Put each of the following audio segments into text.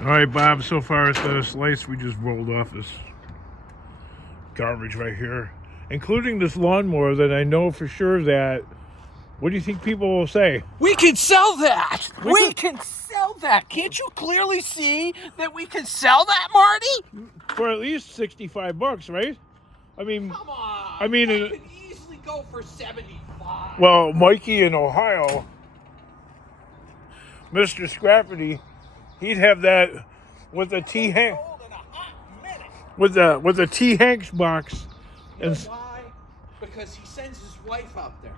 All right, Bob, so far at the slice we just rolled off this garbage right here, including this lawnmower that I know for sure that, what do you think people will say? We can sell that! We can sell that! Can't you clearly see that we can sell that, Marty? For at least $65, right? I mean, Come on! I mean, that could easily go for 75. Well, Mikey in Ohio, Mr. Scrappity, he'd have that with a T Hank, with a T Hanks box. You know why? Because he sends his wife out there.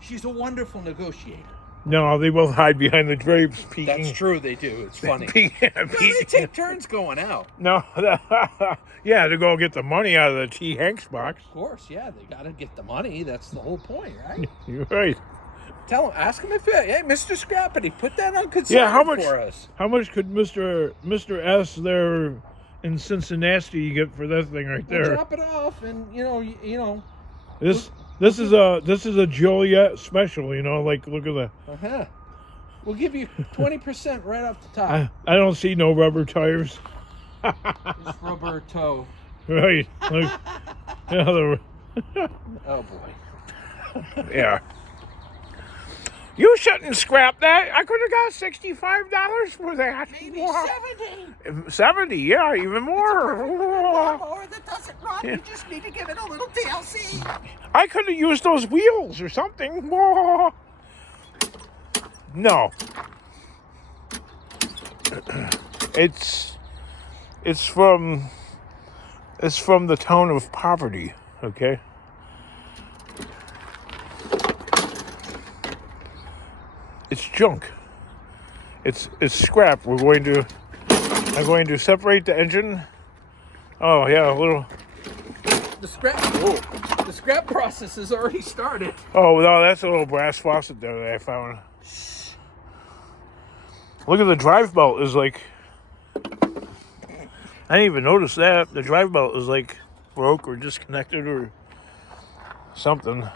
She's a wonderful negotiator. No, they both hide behind the drapes peeking. That's true, they do. It's funny. They take turns going out. No, yeah, to go get the money out of the T Hanks box. Of course, yeah, they got to get the money. That's the whole point, right? You're right. Tell him, ask him if, hey, Mr. Scrappity, put that on consignment for us. How much could Mr. S there in Cincinnati get for that thing right there? We'll drop it off, and you know. This is a Joliet special, you know. Like, look at the. We'll give you 20% right off the top. I don't see no rubber tires. Just rubber toe. Right. Like, oh boy. Yeah. You shouldn't scrap that. I could have got $65 for that. Maybe 70. 70, yeah, even more. Or that doesn't run. Yeah. You just need to give it a little TLC. I could have used those wheels or something. No. It's from the town of Poverty, okay? It's junk. It's scrap. I'm going to separate the engine. Oh yeah, a little. The scrap process has already started. Oh no, that's a little brass faucet there that I found. Look at the drive belt is like. I didn't even notice that. The drive belt is like broke or disconnected or something.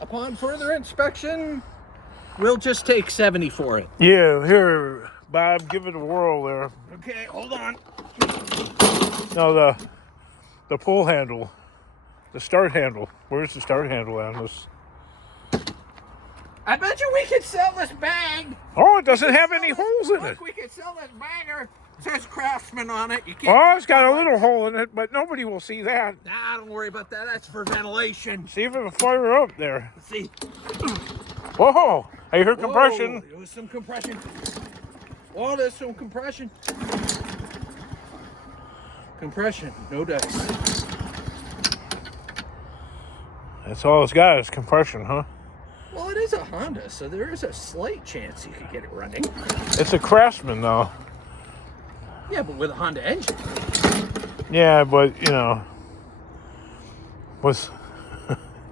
Upon further inspection, we'll just take 70 for it. Yeah, here, Bob, give it a whirl there. Okay, hold on. No, the pull handle, the start handle. Where's the start handle on this? I bet you we could sell this bag. Oh, it doesn't have any holes in it. We could sell this bagger. It says Craftsman on it. You can't. Oh, it's got a little hole in it, but nobody will see that. Nah, don't worry about that. That's for ventilation. See if it'll fire up there. Let's see. Whoa, I hear compression. There was some compression. Oh, there's some compression. Compression, no dice. That's all it's got is compression, huh? Well, it is a Honda, so there is a slight chance you could get it running. It's a Craftsman, though. Yeah, but with a Honda engine. Yeah, but, you know,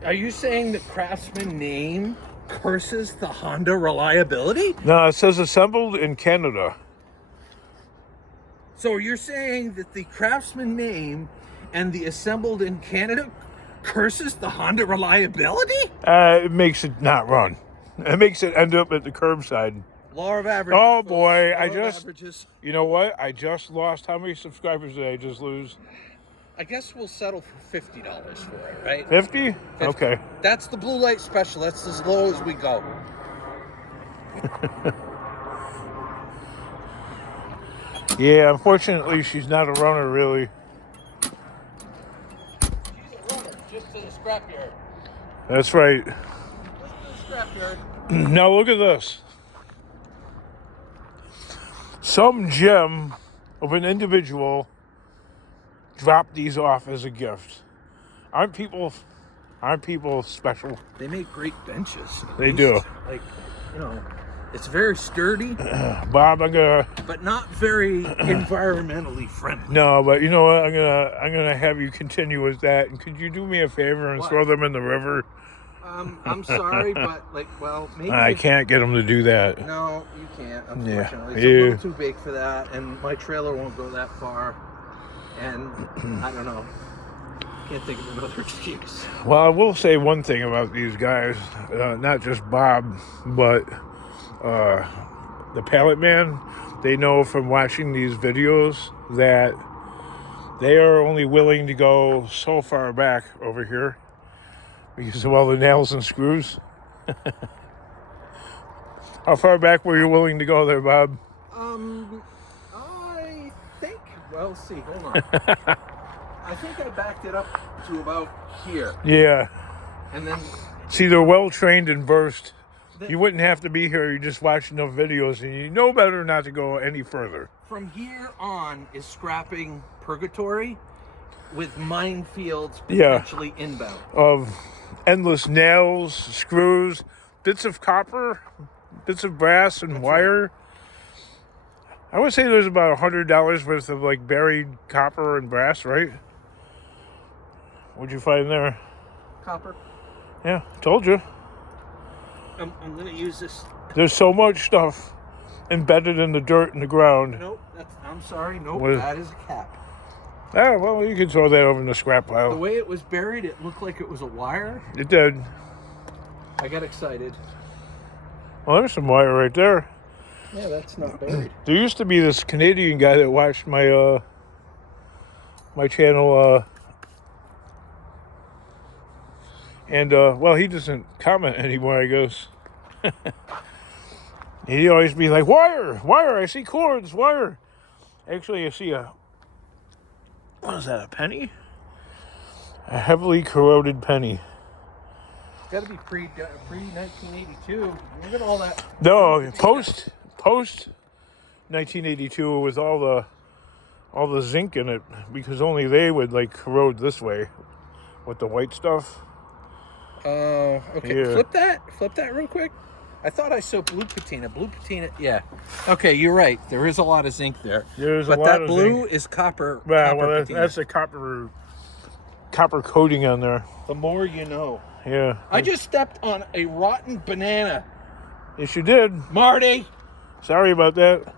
Are you saying the Craftsman name curses the Honda reliability? No, it says assembled in Canada. So you're saying that the Craftsman name and the assembled in Canada curses the Honda reliability? It makes it not run. It makes it end up at the curbside. Law of averages. Oh boy, averages. You know what? I just lost. How many subscribers did I just lose? I guess we'll settle for $50 for it, right? 50? Okay. That's the blue light special. That's as low as we go. Yeah, unfortunately, she's not a runner, really. She's a runner, just to the scrapyard. That's right. Just to the scrapyard. Now look at this. Some gem of an individual dropped these off as a gift. Aren't people special? They make great benches. They do. Like, you know, it's very sturdy. Bob, I'm gonna. But not very environmentally friendly. No, but you know what? I'm gonna have you continue with that. And could you do me a favor and throw them in the river? I'm sorry, but maybe I can't get them to do that. No, you can't. Unfortunately, Yeah. it's a little too big for that, and my trailer won't go that far. And I don't know. Can't think of another excuse. Well, I will say one thing about these guys, not just Bob, but the pallet man. they know from watching these videos that they are only willing to go so far back over here because of all the nails and screws. How far back were you willing to go there, Bob? I think, well, let's see, hold on. I think I backed it up to about here. Yeah. And then... See, they're well trained and versed. You wouldn't have to be here. You just watch enough videos and you know better not to go any further. From here on is scrapping purgatory with minefields potentially inbound. Of endless nails, screws, bits of copper, bits of brass and wire. Right. I would say there's about $100 worth of like buried copper and brass, right? What'd you find there? Copper. Yeah, told you. I'm going to use this. There's so much stuff embedded in the dirt in the ground. Nope, I'm sorry. Nope, that is a cap. Ah, well, you can throw that over in the scrap pile. The way it was buried, it looked like it was a wire. It did. I got excited. Well, there's some wire right there. Yeah, that's not buried. There used to be this Canadian guy that watched my my channel, and well, he doesn't comment anymore, I guess. He'd always be like, wire, I see cords, wire. Actually, I see what is that, a penny? A heavily corroded penny. It's got to be pre-1982. Look at all that. No, post 1982 with all the zinc in it, because only they would like corrode this way with the white stuff. Okay. Yeah. Flip that real quick. I thought I saw blue patina. Yeah. Okay, you're right. There is a lot of zinc there. But that blue is copper. Yeah, copper well, patina. that's a copper coating on there. The more you know. Yeah. I just stepped on a rotten banana. Yes, you did. Marty! Sorry about that.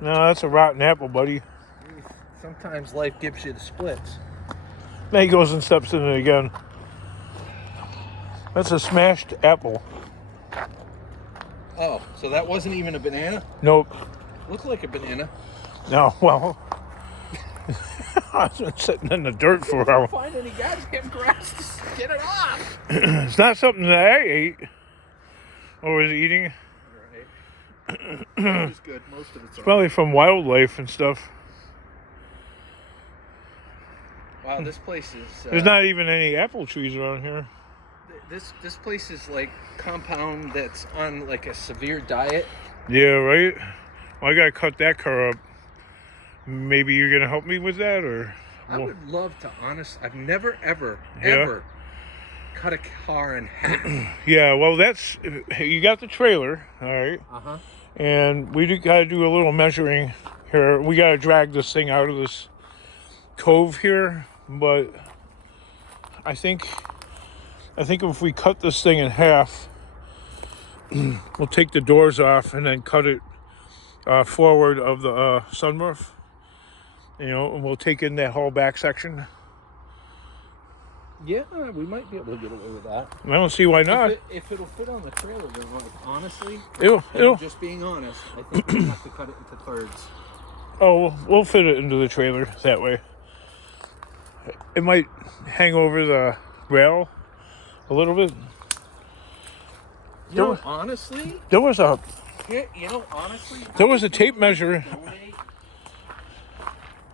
No, that's a rotten apple, buddy. Sometimes life gives you the splits. Then he goes and steps in it again. That's a smashed apple. Oh, so that wasn't even a banana? Nope. Looked like a banana. No, well, I've been sitting in the dirt for a while. I can't find any goddamn grass to get it off. It's not something that I ate or was eating. Right. It was good. Most of it's Probably from wildlife and stuff. Wow, this place is... There's not even any apple trees around here. This place is like compound that's on like a severe diet. Yeah, right? Well, I gotta cut that car up. Maybe you're gonna help me with that, or... I would love to, I've never, ever cut a car in half. Yeah, well, that's... You got the trailer, all right? Uh-huh. And we gotta do a little measuring here. We gotta drag this thing out of this cove here, but I think if we cut this thing in half, we'll take the doors off and then cut it forward of the sunroof, and we'll take in that whole back section. Yeah, we might be able to get away with that. I don't see why not. If it'll fit on the trailer, then, like, honestly, it'll just being honest, I think we have to cut it into thirds. Oh, we'll fit it into the trailer that way. It might hang over the rail a little bit. Honestly, there was a tape measure.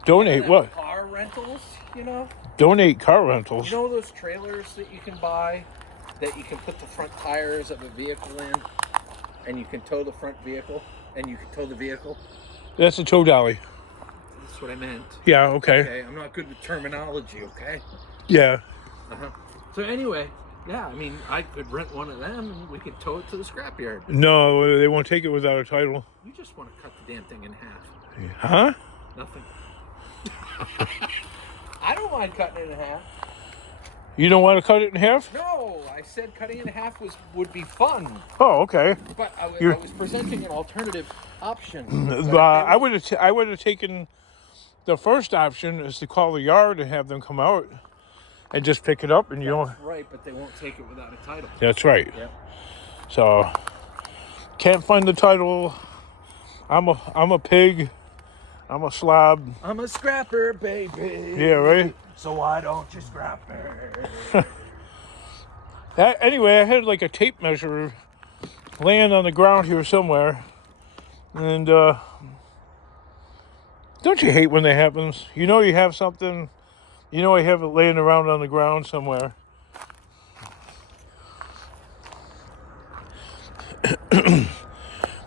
Donate what? Car rentals, Donate car rentals. You know those trailers that you can buy, that you can put the front tires of a vehicle in, and you can tow the front vehicle, and you can tow the vehicle? That's a tow dolly. That's what I meant. Yeah, okay. Okay, I'm not good with terminology, okay? Yeah. Uh-huh. So anyway, yeah, I mean, I could rent one of them, and we could tow it to the scrapyard. No, they won't take it without a title. You just want to cut the damn thing in half. Huh? Nothing. I don't mind cutting it in half. You don't want to cut it in half? No, I said cutting it in half would be fun. Oh, okay. But I was presenting an alternative option. I would have taken the first option is to call the yard and have them come out and just pick it up, and That's right, but they won't take it without a title. That's right. Yeah. So can't find the title I'm a pig. I'm a slob. I'm a scrapper, baby. Yeah, right? So why don't you scrap me? Anyway, I had like a tape measure laying on the ground here somewhere. And don't you hate when that happens? You know you have something, you know I have it laying around on the ground somewhere.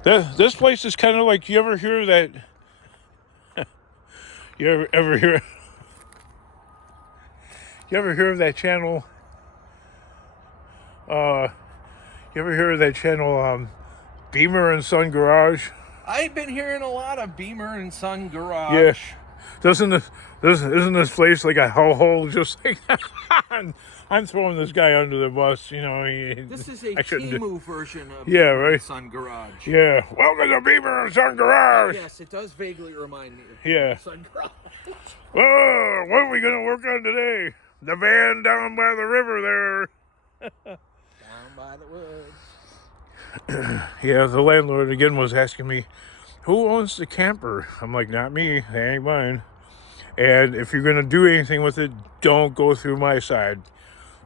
This place is kind of like, you ever hear that? You ever hear? You ever hear of that channel? You ever hear of that channel, Beamer and Son Garage? I've been hearing a lot of Beamer and Son Garage. Yeah. Isn't this place like a hellhole just like that? I'm throwing this guy under the bus, you know. This is a I shouldn't do- Timu version of Yeah, Beamer right. and Son Garage. Yeah. Welcome to Beamer and Son Garage. Yes, it does vaguely remind me of Yeah. Beamer and Son Garage. Oh, what are we gonna work on today? The van down by the river there. Down by the woods. Yeah, the landlord again was asking me, who owns the camper? I'm like, not me, that ain't mine. And if you're gonna do anything with it, don't go through my side.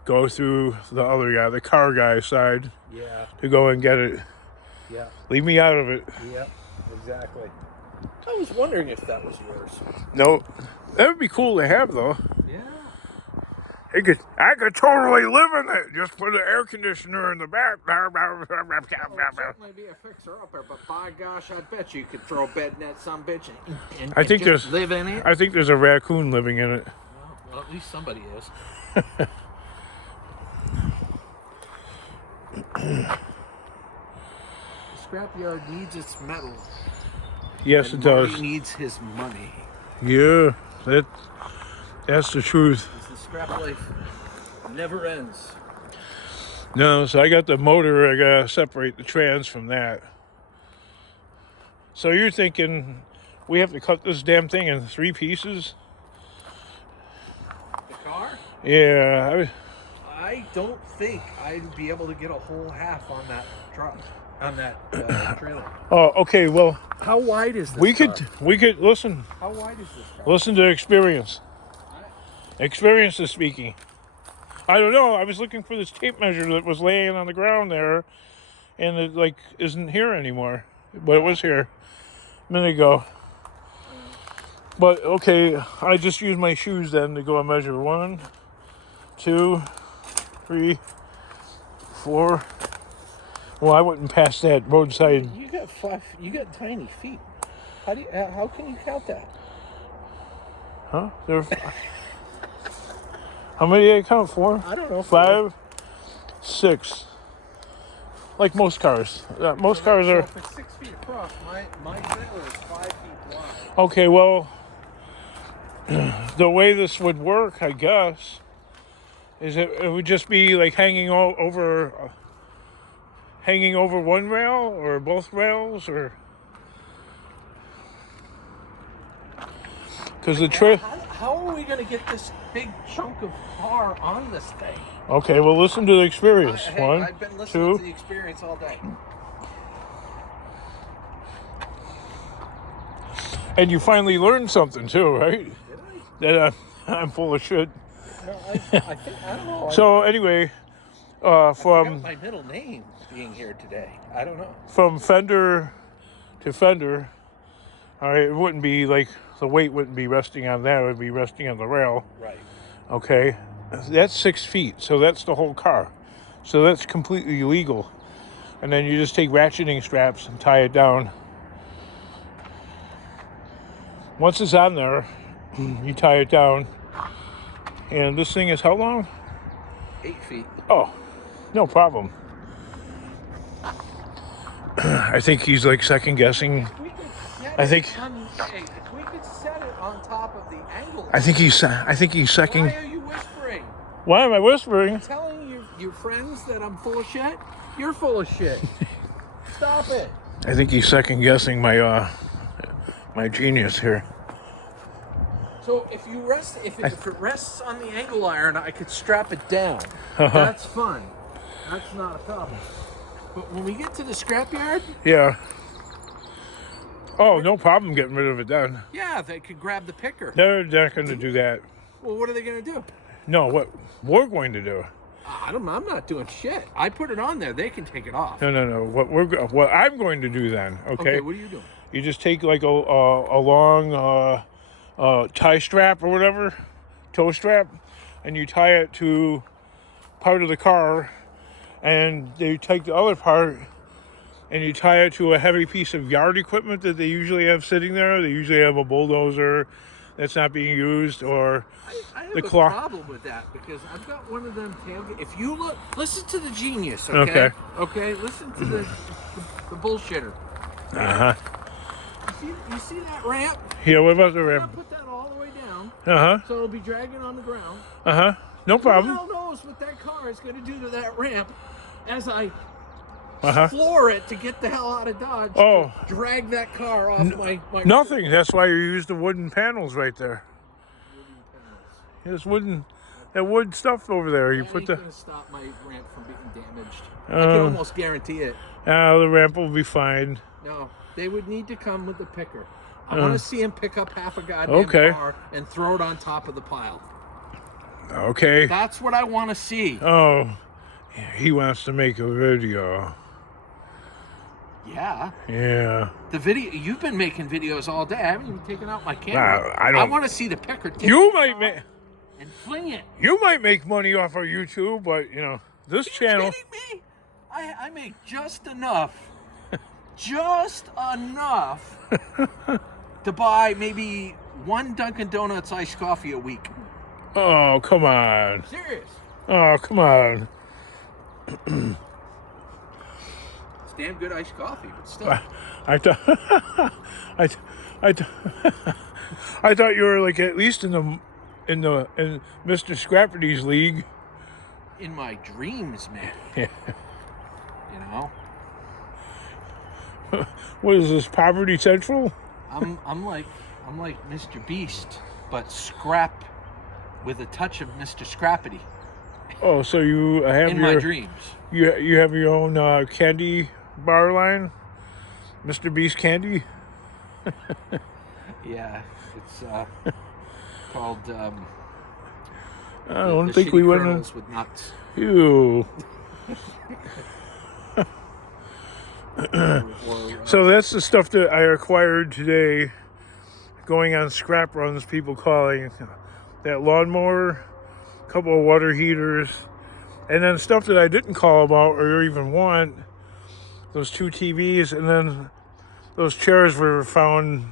Go through the other guy, the car guy's side, Yeah, to go and get it. yeah, Leave me out of it. yeah, exactly. I was wondering if that was yours. No, that would be cool to have though. Yeah. I could totally live in it. Just put an air conditioner in the back. Well, it certainly be a fixer-upper, but by gosh, I bet you could throw a bed in that son bitch and I think just there's live in it. I think there's a raccoon living in it. Well, at least somebody is. The scrapyard needs its metal. Yes, and it does. Marty needs his money. Yeah, that's the truth. The scrap life never ends. No, so I got the motor. I gotta separate the trans from that. So you're thinking we have to cut this damn thing in 3 pieces? The car? Yeah. I don't think I'd be able to get a whole half on that truck, on that trailer. Oh, okay. Well, How wide is this we car? could listen. How wide is this car? Listen to experience. Experience is speaking. I don't know. I was looking for this tape measure that was laying on the ground there, and it like isn't here anymore. But it was here a minute ago. But okay, I just used my shoes then to go and measure. 1, 2, 3, 4. Well, I wouldn't pass that roadside. You got You got tiny feet. How can you count that? Huh? How many did I count? 4? I don't know. 5, 6. Like most cars. Most cars So are. if it's 6 feet across, my trailer is 5 feet wide. Okay, well, the way this would work, I guess, is it would just be like hanging over one rail or both rails, or because the How are we going to get this big chunk of car on this thing? Okay, well, listen to the experience. Hey, 1, I've been listening 2. to the experience all day. And you finally learned something too, right? Did I? That I'm full of shit. No, I think I don't know. So anyway, I forgot my middle name being here today. I don't know. from fender to fender, all right, it wouldn't be like the weight wouldn't be resting on that; it would be resting on the rail. Right. Okay, that's 6 feet, so that's the whole car. So that's completely legal. And then you just take ratcheting straps and tie it down. Once it's on there, you tie it down. And this thing is how long? 8 feet. Oh, no problem. I think he's like second guessing. If we could set I think- if we could set it on top of the angle. I think he's second. Why are you whispering? Why am I whispering? Telling your friends that I'm full of shit? You're full of shit. Stop it. I think he's second guessing my my genius here. So if it rests on the angle iron, I could strap it down. That's fun. That's not a problem. But when we get to the scrapyard, Yeah. Oh, no problem getting rid of it then. Yeah, they could grab the picker. They're not going to do that. Well, what are they going to do? No, what we're going to do. I'm not doing shit. I put it on there. They can take it off. No. What I'm going to do then, okay? What are you doing? You just take like a long tie strap or whatever, toe strap, and you tie it to part of the car, and you take the other part and you tie it to a heavy piece of yard equipment that they usually have sitting there. They usually have a bulldozer that's not being used, or I have the a clock. problem with that because I've got one of them tailgate. If you look, listen to the genius, okay? Okay, listen to the bullshitter. Uh huh. You see that ramp? Yeah. What about the I'll ramp? put that all the way down. Uh huh. So it'll be dragging on the ground. Uh huh. No problem. Who the hell knows what that car is going to do to that ramp as I Uh-huh. floor it to get the hell out of Dodge? Oh. To drag that car off my Nothing. That's why you use the wooden panels right there. There's that wood stuff over there. You put the. Going to stop my ramp from being damaged. I can almost guarantee it. The ramp will be fine. No, they would need to come with the picker. I want to see him pick up half a goddamn car and throw it on top of the pile. Okay. That's what I want to see. Oh, he wants to make a video. Yeah. Yeah. The video, you've been making videos all day. I haven't even taken out my camera. I don't. I want to see the picker take You it might make. and fling it. You might make money off of YouTube, but this channel. Are you kidding me? I make just enough to buy maybe one Dunkin' Donuts iced coffee a week. Oh, come on. Serious. Oh, come on. It's damn good iced coffee, but still. I thought. I thought you were like at least in Mr. Scrappity's league. In my dreams, man. Yeah. You know. What is this, Poverty Central? I'm like Mr. Beast, but scrap with a touch of Mr. Scrappity. Oh, so you have in my dreams. You have your own candy bar line, Mr. Beast candy. Yeah, it's called. I don't the think we shitty went kernels with nuts. Ew. So that's the stuff that I acquired today, going on scrap runs, people calling. That lawnmower, a couple of water heaters, and then stuff that I didn't call about or even want, those 2 TVs, and then those chairs were found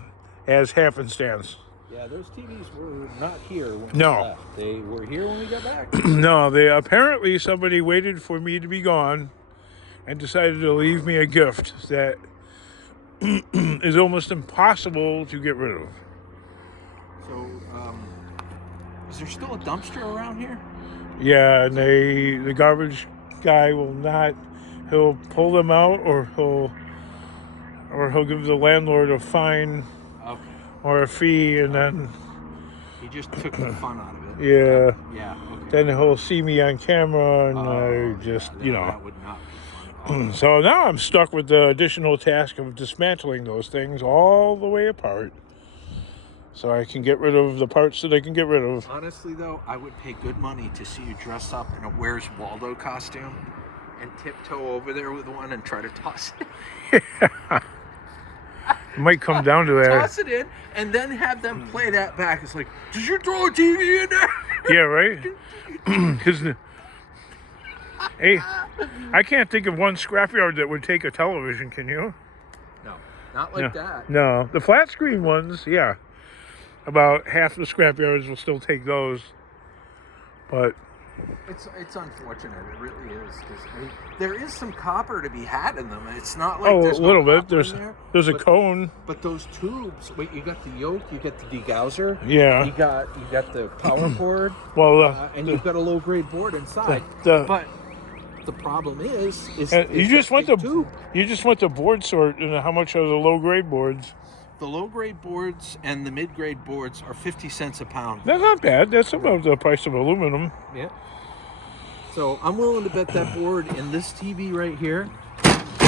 as happenstance. Yeah, those TVs were not here when we No. left. They were here when we got back. No, apparently somebody waited for me to be gone and decided to leave me a gift that is almost impossible to get rid of. So, is there still a dumpster around here? Yeah, and the garbage guy will not. He'll pull them out, or he'll give the landlord a fine or a fee, and then he just took the fun out of it. Yeah. Yeah. Okay. Then he'll see me on camera, and I just that would not be fun. So now I'm stuck with the additional task of dismantling those things all the way apart, so I can get rid of the parts that I can get rid of. Honestly, though, I would pay good money to see you dress up in a Where's Waldo costume and tiptoe over there with one and try to toss it. It might come down to that. Toss it in, and then have them play that back. It's like, did you throw a TV in there? Yeah, right? Because, hey, I can't think of one scrapyard that would take a television, can you? No, not like that. No, the flat screen ones, yeah. About half the scrapyards will still take those. But It's unfortunate. It really is. 'Cause, I mean, there is some copper to be had in them. It's not like a there's little no bit. copper There's a cone. But those tubes. Wait, you got the yoke. You got the degausser. Yeah. You got the power cord. Well, and you've got a low grade board inside. But the problem is you just went to tube. You just went to board sort, and how much are the low grade boards? The low grade boards and the mid grade boards are 50 cents a pound. That's not bad. That's about the price of aluminum. Yeah. So I'm willing to bet that board in this TV right here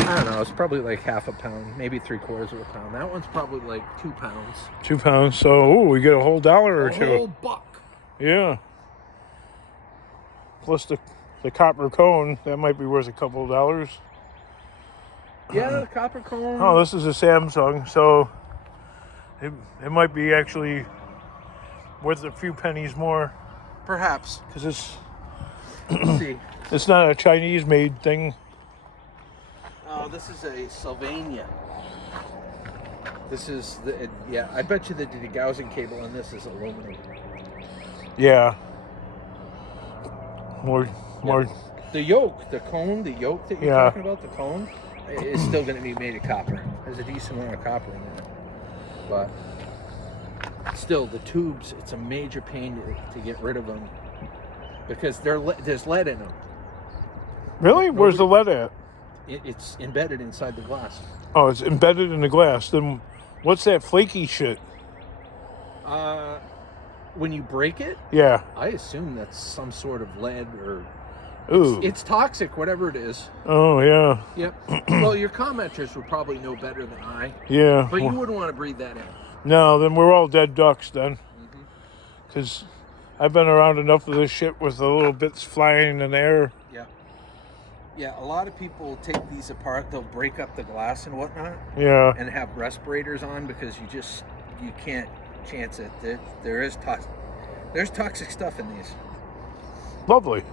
I don't know. It's probably like half a pound, maybe 3/4 of a pound. That one's probably like 2 pounds. 2 pounds. So, ooh, we get a whole $1 or A two. whole buck. Yeah. Plus the copper cone, that might be worth a couple of dollars. Yeah, the copper cone. Oh, this is a Samsung, so it might be actually worth a few pennies more. Perhaps. Because Let's see. it's not a Chinese-made thing. Oh, this is a Sylvania. This is yeah. I bet you the degaussing cable on this is aluminum. Yeah. More. The yoke, the cone, the yoke that you're talking about, the cone, is still going to be made of copper. There's a decent amount of copper in there, but still, the tubes. It's a major pain to get rid of them because there's lead in them. Really? Where's the lead at? It's embedded inside the glass. Oh, it's embedded in the glass. Then what's that flaky shit? When you break it, Yeah. I assume that's some sort of lead or. Ooh. It's toxic, whatever it is. Oh, yeah. Yep. Well, your commenters would probably know better than I. Yeah. But you wouldn't want to breathe that in. No, then we're all dead ducks then. Because I've been around enough of this shit with the little bits flying in the air. Yeah. Yeah, a lot of people take these apart. They'll break up the glass and whatnot. Yeah. And have respirators on because you can't chance it. There's toxic stuff in these. Lovely.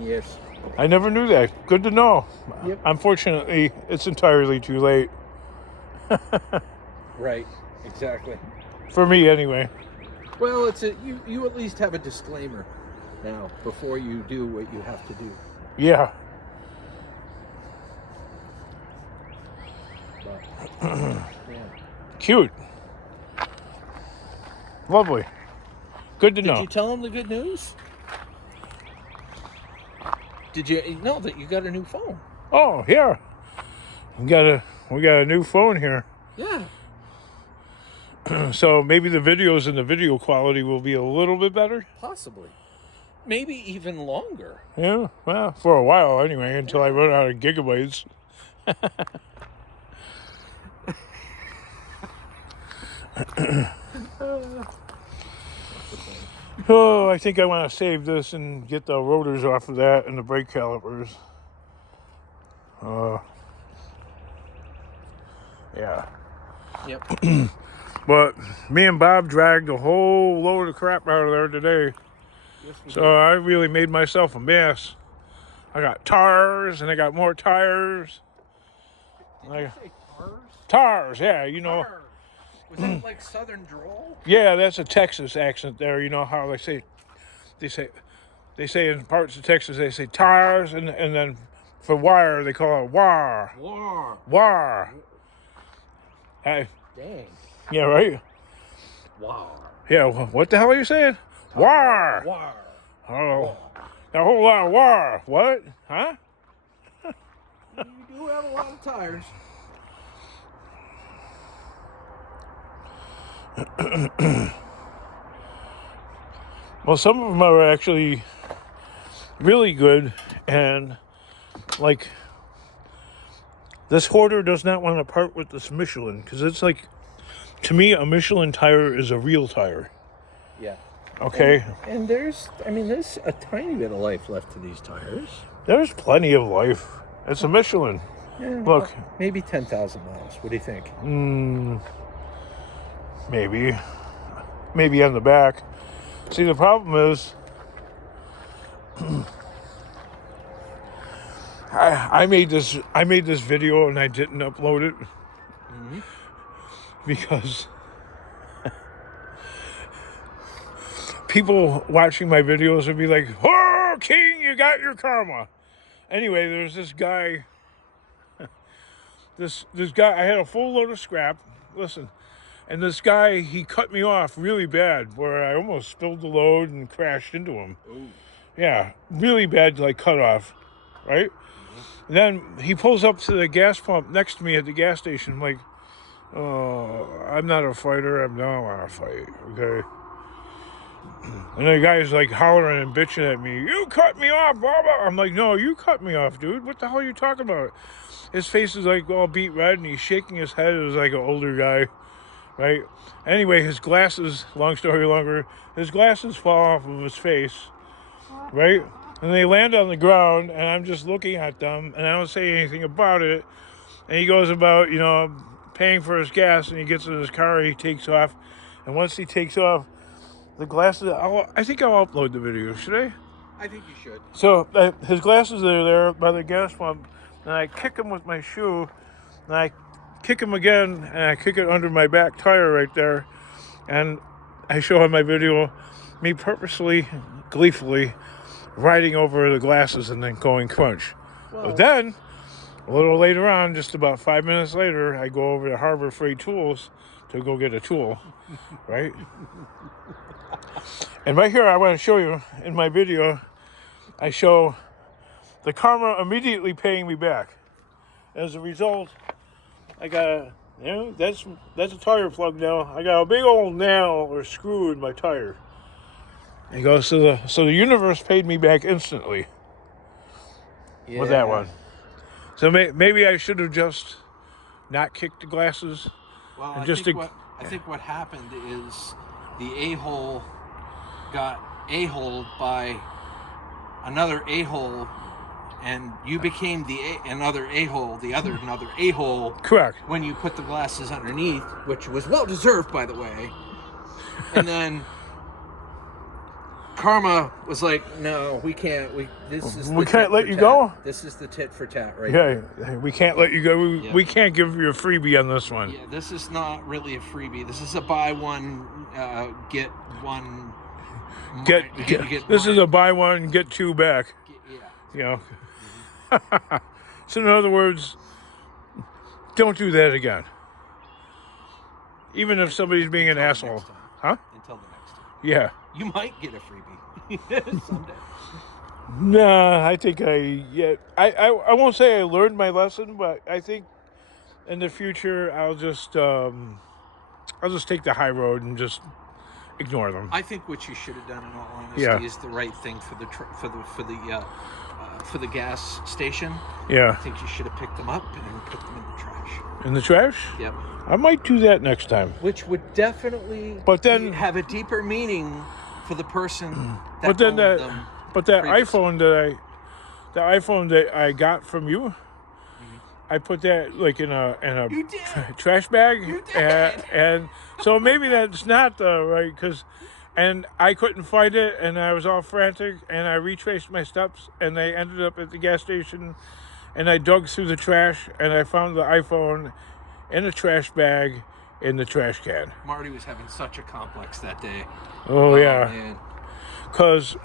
Yes. I never knew that. Good to know. Yep. Unfortunately, it's entirely too late. Right. Exactly. For me, anyway. Well, you at least have a disclaimer now before you do what you have to do. Yeah. But, yeah. Cute. Lovely. Good to know. Did you tell him the good news? Did you know that you got a new phone? Oh, yeah. We got a new phone here. Yeah. So maybe the videos and the video quality will be a little bit better. Possibly. Maybe even longer. Yeah, well, for a while anyway, until I run out of gigabytes. Oh, I think I want to save this and get the rotors off of that and the brake calipers. Yeah. Yep. But me and Bob dragged a whole load of crap out of there today. Yes, So I really made myself a mess. I got tires and I got more tires. Did you say tars? Tires, yeah, you know. Tars. Was that like Southern drawl? Yeah, that's a Texas accent there. You know how they say in parts of Texas they say tires and then for wire they call it war. War. War. Dang. Yeah, right? War. Yeah, what the hell are you saying? War. War. Oh, a whole lot of war. What? Huh? You do have a lot of tires. Well, some of them are actually really good, and like this hoarder does not want to part with this Michelin because it's like, to me, a Michelin tire is a real tire. Yeah. Okay. And there's a tiny bit of life left to these tires. There's plenty of life. It's a Michelin. Yeah, Look. Maybe 10,000 miles. What do you think? Maybe on the back. See, the problem is, I made this video and I didn't upload it because people watching my videos would be like, "Oh, King, you got your karma." Anyway, there's this guy. This guy. I had a full load of scrap. Listen. And this guy, he cut me off really bad, where I almost spilled the load and crashed into him. Ooh. Yeah, really bad, like, cut off, right? Mm-hmm. Then he pulls up to the gas pump next to me at the gas station. I'm like, oh, I'm not a fighter. I don't want to fight, okay? And the guy's like hollering and bitching at me. You cut me off, blah, blah. I'm like, no, you cut me off, dude. What the hell are you talking about? His face is like all beat red and he's shaking his head. It was like an older guy, right? Anyway, his glasses, long story longer, his glasses fall off of his face, right? And they land on the ground and I'm just looking at them and I don't say anything about it. And he goes about, paying for his gas and he gets in his car and he takes off. And once he takes off, the glasses, I think I'll upload the video, should I? I think you should. So his glasses are there by the gas pump, and I kick him with my shoe, and I kick him again, and I kick it under my back tire right there, and I show him my video, me purposely, gleefully, riding over the glasses and then going crunch. Well, But then, a little later on, just about 5 minutes later, I go over to Harbor Freight Tools to go get a tool, right? And right here, I want to show you in my video, I show the karma immediately paying me back. As a result, I got that's a tire plug now. I got a big old nail or screw in my tire. And he goes, so the universe paid me back instantly with that one. So maybe I should have just not kicked the glasses. Well, and I think what happened is the a-hole got a-holed by another a-hole, and you became another a-hole, another a-hole. Correct. When you put the glasses underneath, which was well deserved, by the way. And then Karma was like, "No, we can't. We can't let you go. This is the tit for tat, right? Yeah, we can't let you go. We can't give you a freebie on this one. Yeah, this is not really a freebie. This is a buy one, get one. This is a buy one, get two back. Yeah. So in other words, don't do that again. Even if somebody's being an asshole, huh? Until the next time. Yeah. You might get a freebie someday. Nah, I think I won't say I learned my lesson, but I think in the future I'll just take the high road and just ignore them. I think what you should have done, in all honesty, is the right thing for the gas station. Yeah. I think you should have picked them up and put them in the trash. In the trash? Yep. I might do that next time. Which would definitely have a deeper meaning for the person that owned them. But that iPhone that I got from you, I put that like in a trash bag. You did. And so maybe that's not the right and I couldn't find it and I was all frantic and I retraced my steps and I ended up at the gas station and I dug through the trash and I found the iPhone in a trash bag in the trash can. Marty was having such a complex that day. Oh yeah. Man. Because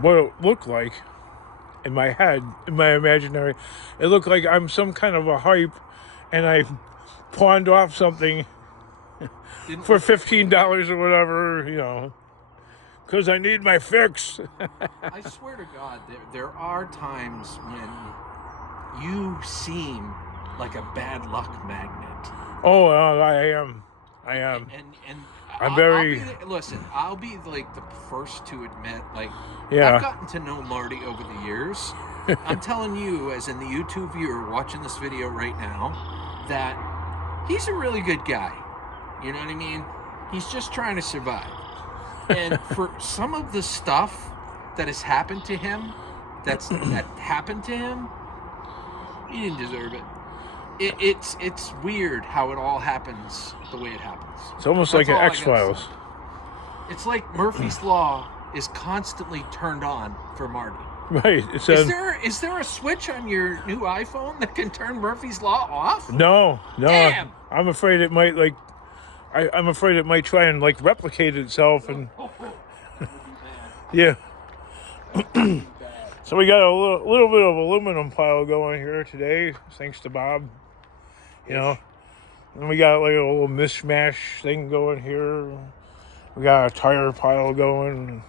what it looked like in my head, in my imaginary, it looked like I'm some kind of a hype and I pawned off something for $15 or whatever, because I need my fix. I swear to God, there are times when you seem like a bad luck magnet. Oh, I am. And I'll be like the first to admit, I've gotten to know Marty over the years. I'm telling you, as in the YouTube viewer watching this video right now, that he's a really good guy. You know what I mean? He's just trying to survive. And for some of the stuff that has happened to him, that happened to him, he didn't deserve it. It's weird how it all happens the way it happens. It's almost like an X-Files. It's like Murphy's Law is constantly turned on for Marty. Right. Is there a switch on your new iPhone that can turn Murphy's Law off? No. Damn. I'm afraid it might I'm afraid it might try and replicate itself and yeah. So we got a little bit of aluminum pile going here today, thanks to Bob. And we got like a little mishmash thing going here. We got a tire pile going.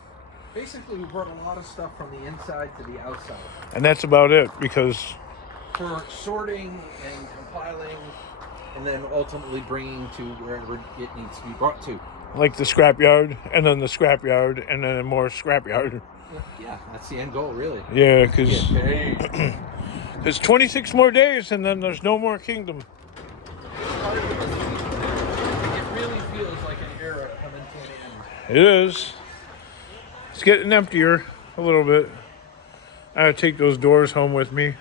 Basically, we brought a lot of stuff from the inside to the outside. And that's about it, because for sorting and compiling and then ultimately bringing to wherever it needs to be brought to. Like the scrapyard, and then the scrapyard, and then more scrapyard. Yeah, that's the end goal, really. Yeah, because there's 26 more days, and then there's no more kingdom. It really feels like an era coming to an end. It is. It's getting emptier a little bit. I gotta take those doors home with me.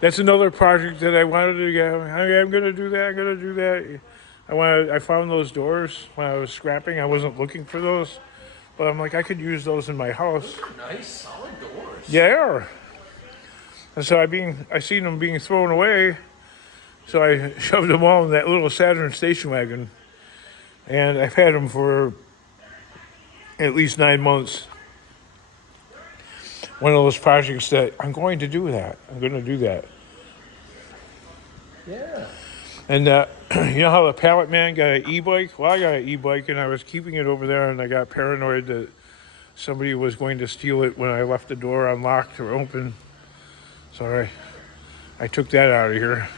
That's another project that I wanted to get. I'm gonna do that. I found those doors when I was scrapping. I wasn't looking for those, but I'm like, I could use those in my house. Those are nice, solid doors. Yeah, they are. And so I seen them being thrown away, so I shoved them all in that little Saturn station wagon, and I've had them for at least 9 months. One of those projects that I'm going to do that. Yeah. And you know how the pallet man got an e-bike? Well, I got an e-bike, and I was keeping it over there, and I got paranoid that somebody was going to steal it when I left the door unlocked or open. So I took that out of here.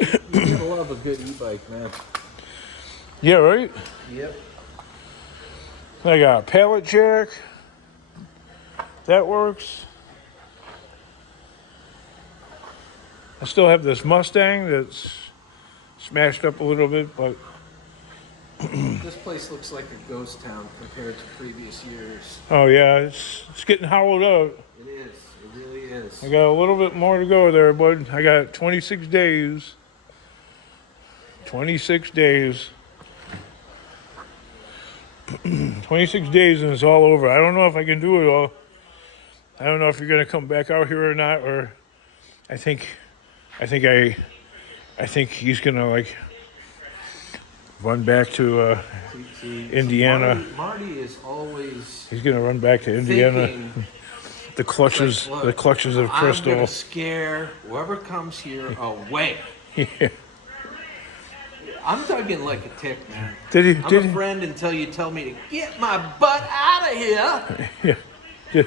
You gotta love a good e-bike, man. Yeah, right? Yep. I got a pallet jack. That works. I still have this Mustang that's smashed up a little bit, but This place looks like a ghost town compared to previous years. oh yeah, it's getting hollowed out. It is. It really is. I got a little bit more to go there, bud. I got 26 days. 26 days. 26 days and it's all over. I don't know if I can do it all. I don't know if you're gonna come back out here or not, or I think he's gonna like run back to Indiana. Marty is always. He's gonna run back to Indiana. The clutches, like, the clutches of I'm crystal. gonna scare whoever comes here away. Yeah. I'm tugging like a tick, man. I'm a friend until you tell me to get my butt out of here. Yeah.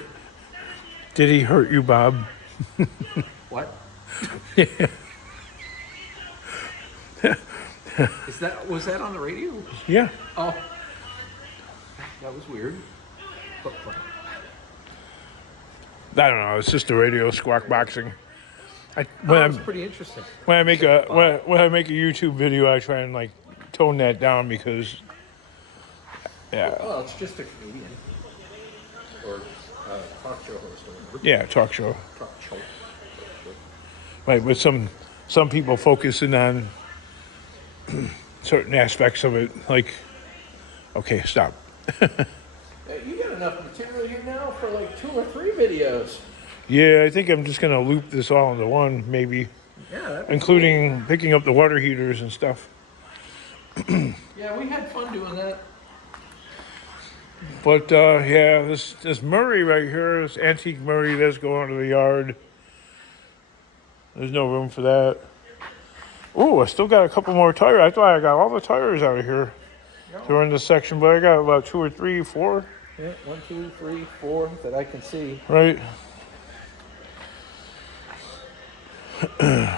Did he hurt you, Bob? What? Yeah. Was that on the radio? Yeah. Oh, that was weird. But fun. I don't know. It's just the radio squawk boxing. That's pretty interesting. When I make a YouTube video, I try and like tone that down because, yeah. Well, it's just a comedian or talk show host. Yeah, talk show. Talk show. Right, with some people focusing on certain aspects of it, like, okay, stop. You got enough material here now for like 2 or 3 videos. Yeah, I think I'm just gonna loop this all into one, maybe. Yeah, including picking up the water heaters and stuff. Yeah, we had fun doing that. But yeah, this Murray right here, this antique Murray that's going to the yard. There's no room for that. Oh, I still got a couple more tires. I thought I got all the tires out of here during this section, but I got about 2 or 3, 4. Yeah, 1, 2, 3, 4 that I can see. Right. I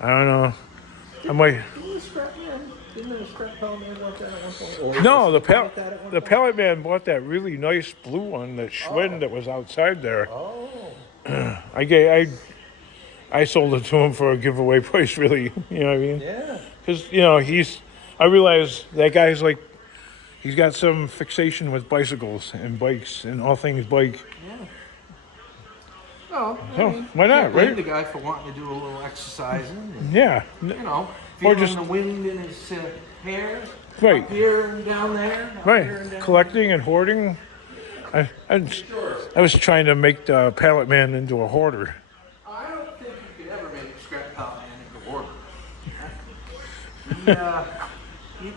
don't know. I might. Didn't the scrap pallet man want that at one point? No, the pallet man bought that really nice blue one, that Schwinn that was outside there. Oh. I sold it to him for a giveaway price, really. You know what I mean? Yeah. Because, I realize that guy's like, he's got some fixation with bicycles and bikes and all things bike. Yeah. Well, why not, can't blame right? the guy for wanting to do a little exercising. And, Yeah. Feeling just the wind in his hair. Right. Up here and down there. Right. Collecting and hoarding. I was trying to make the pallet man into a hoarder. I don't think you could ever make a scrap pallet man into a hoarder.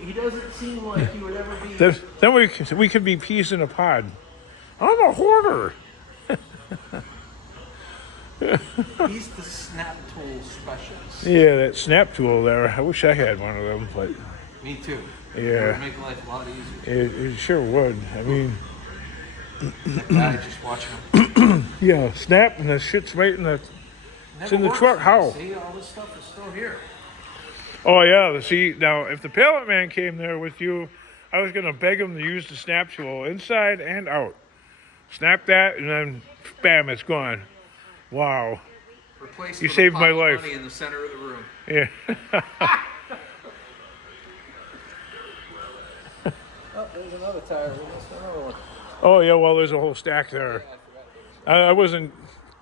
He doesn't seem like he would ever be. Then we could be peas in a pod. I'm a hoarder. He's the snap tool specialist. Yeah, that snap tool there. I wish I had one of them, but Me too. yeah, It would make life a lot easier. it sure would. I mean, That guy just watching him. yeah, snap and the shit's right in the It's in the truck. How? See, all this stuff is still here. Oh, yeah. See, now, if the pallet man came there with you, I was going to beg him to use the snap tool inside and out. Snap that, and then, bam, it's gone. Wow. Replaced You with saved a my pile of life. money in the center of the room. Yeah. Oh, there's another tire. We missed another one. Oh, yeah, well, there's a whole stack there. Yeah, I forgot. I wasn't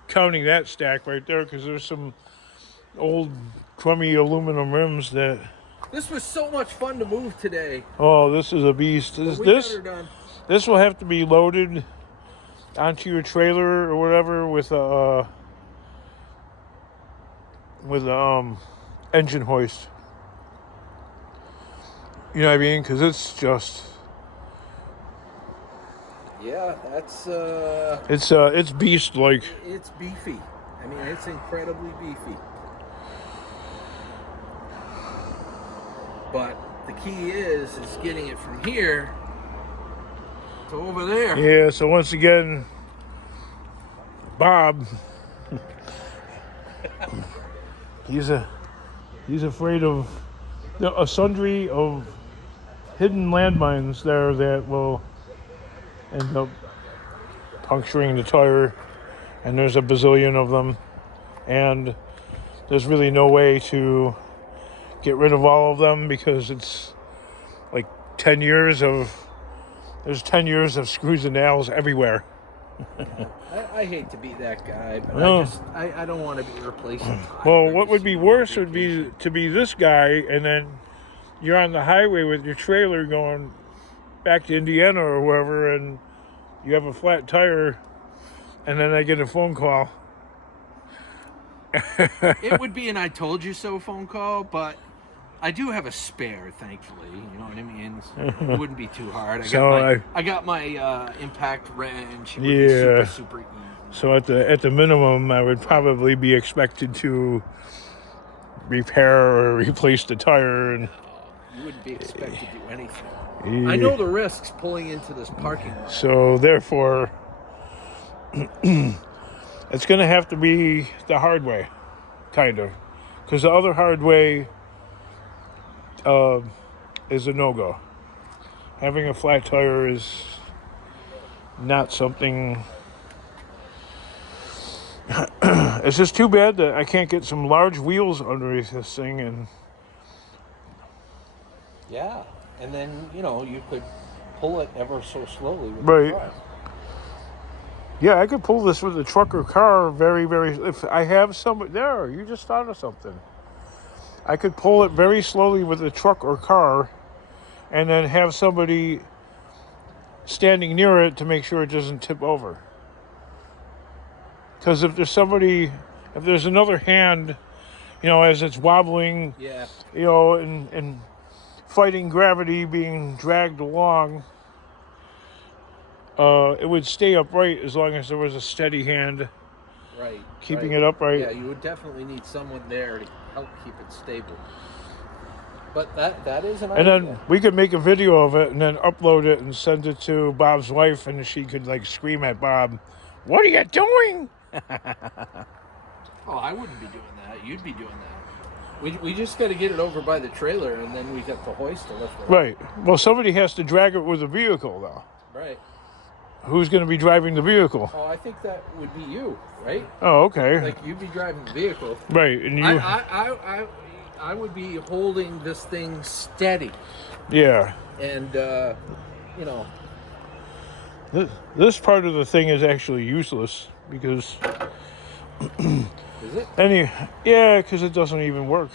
counting that stack right there because there's some old crummy aluminum rims that... This was so much fun to move today. Oh, this is a beast. We got her done. This will have to be loaded onto your trailer or whatever with a engine hoist. You know what I mean? Because it's just... Yeah, that's It's beast-like. it's beefy. I mean, it's incredibly beefy. But the key is getting it from here to over there. Yeah, so once again, Bob, he's afraid of a sundry of hidden landmines there that will end up puncturing the tire, and there's a bazillion of them, and there's really no way to get rid of all of them because it's like 10 years of screws and nails everywhere. I hate to be that guy, but No. I don't want to be replacing tires. Well, what would be worse would be to be this guy, and then you're on the highway with your trailer going back to Indiana or wherever, and you have a flat tire, and then I get a phone call. It would be an "I told you so" phone call, but I do have a spare, thankfully. You know what I mean? It wouldn't be too hard. I got my impact wrench. It would be super easy. So at the minimum, I would probably be expected to repair or replace the tire, and you wouldn't be expected to do anything. Yeah. I know the risks pulling into this parking lot. So therefore, it's going to have to be the hard way, kind of, because the other hard way is a no-go. Having a flat tire is not something... It's just too bad that I can't get some large wheels underneath this thing, and... Yeah, and then, you could pull it ever so slowly with Right. the truck. Yeah, I could pull this with a truck or car very, very... If I have some... There, you just thought of something. I could pull it very slowly with a truck or car and then have somebody standing near it to make sure it doesn't tip over. Because if there's another hand, as it's wobbling, Yeah. and fighting gravity, being dragged along, it would stay upright as long as there was a steady hand Right. keeping it upright. Yeah, you would definitely need someone there to help keep it stable. But that is an idea. And then we could make a video of it and then upload it and send it to Bob's wife, and she could scream at Bob, "What are you doing?" Oh, I wouldn't be doing that. You'd be doing that. We just got to get it over by the trailer, and then we got the hoist to lift it up. Right. Well, somebody has to drag it with a vehicle, though. Right. Who's going to be driving the vehicle? Oh, I think that would be you, right? Oh, okay. Like you'd be driving the vehicle. Right, and you. I would be holding this thing steady, Yeah. and This part of the thing is actually useless because. Is it? Because it doesn't even work.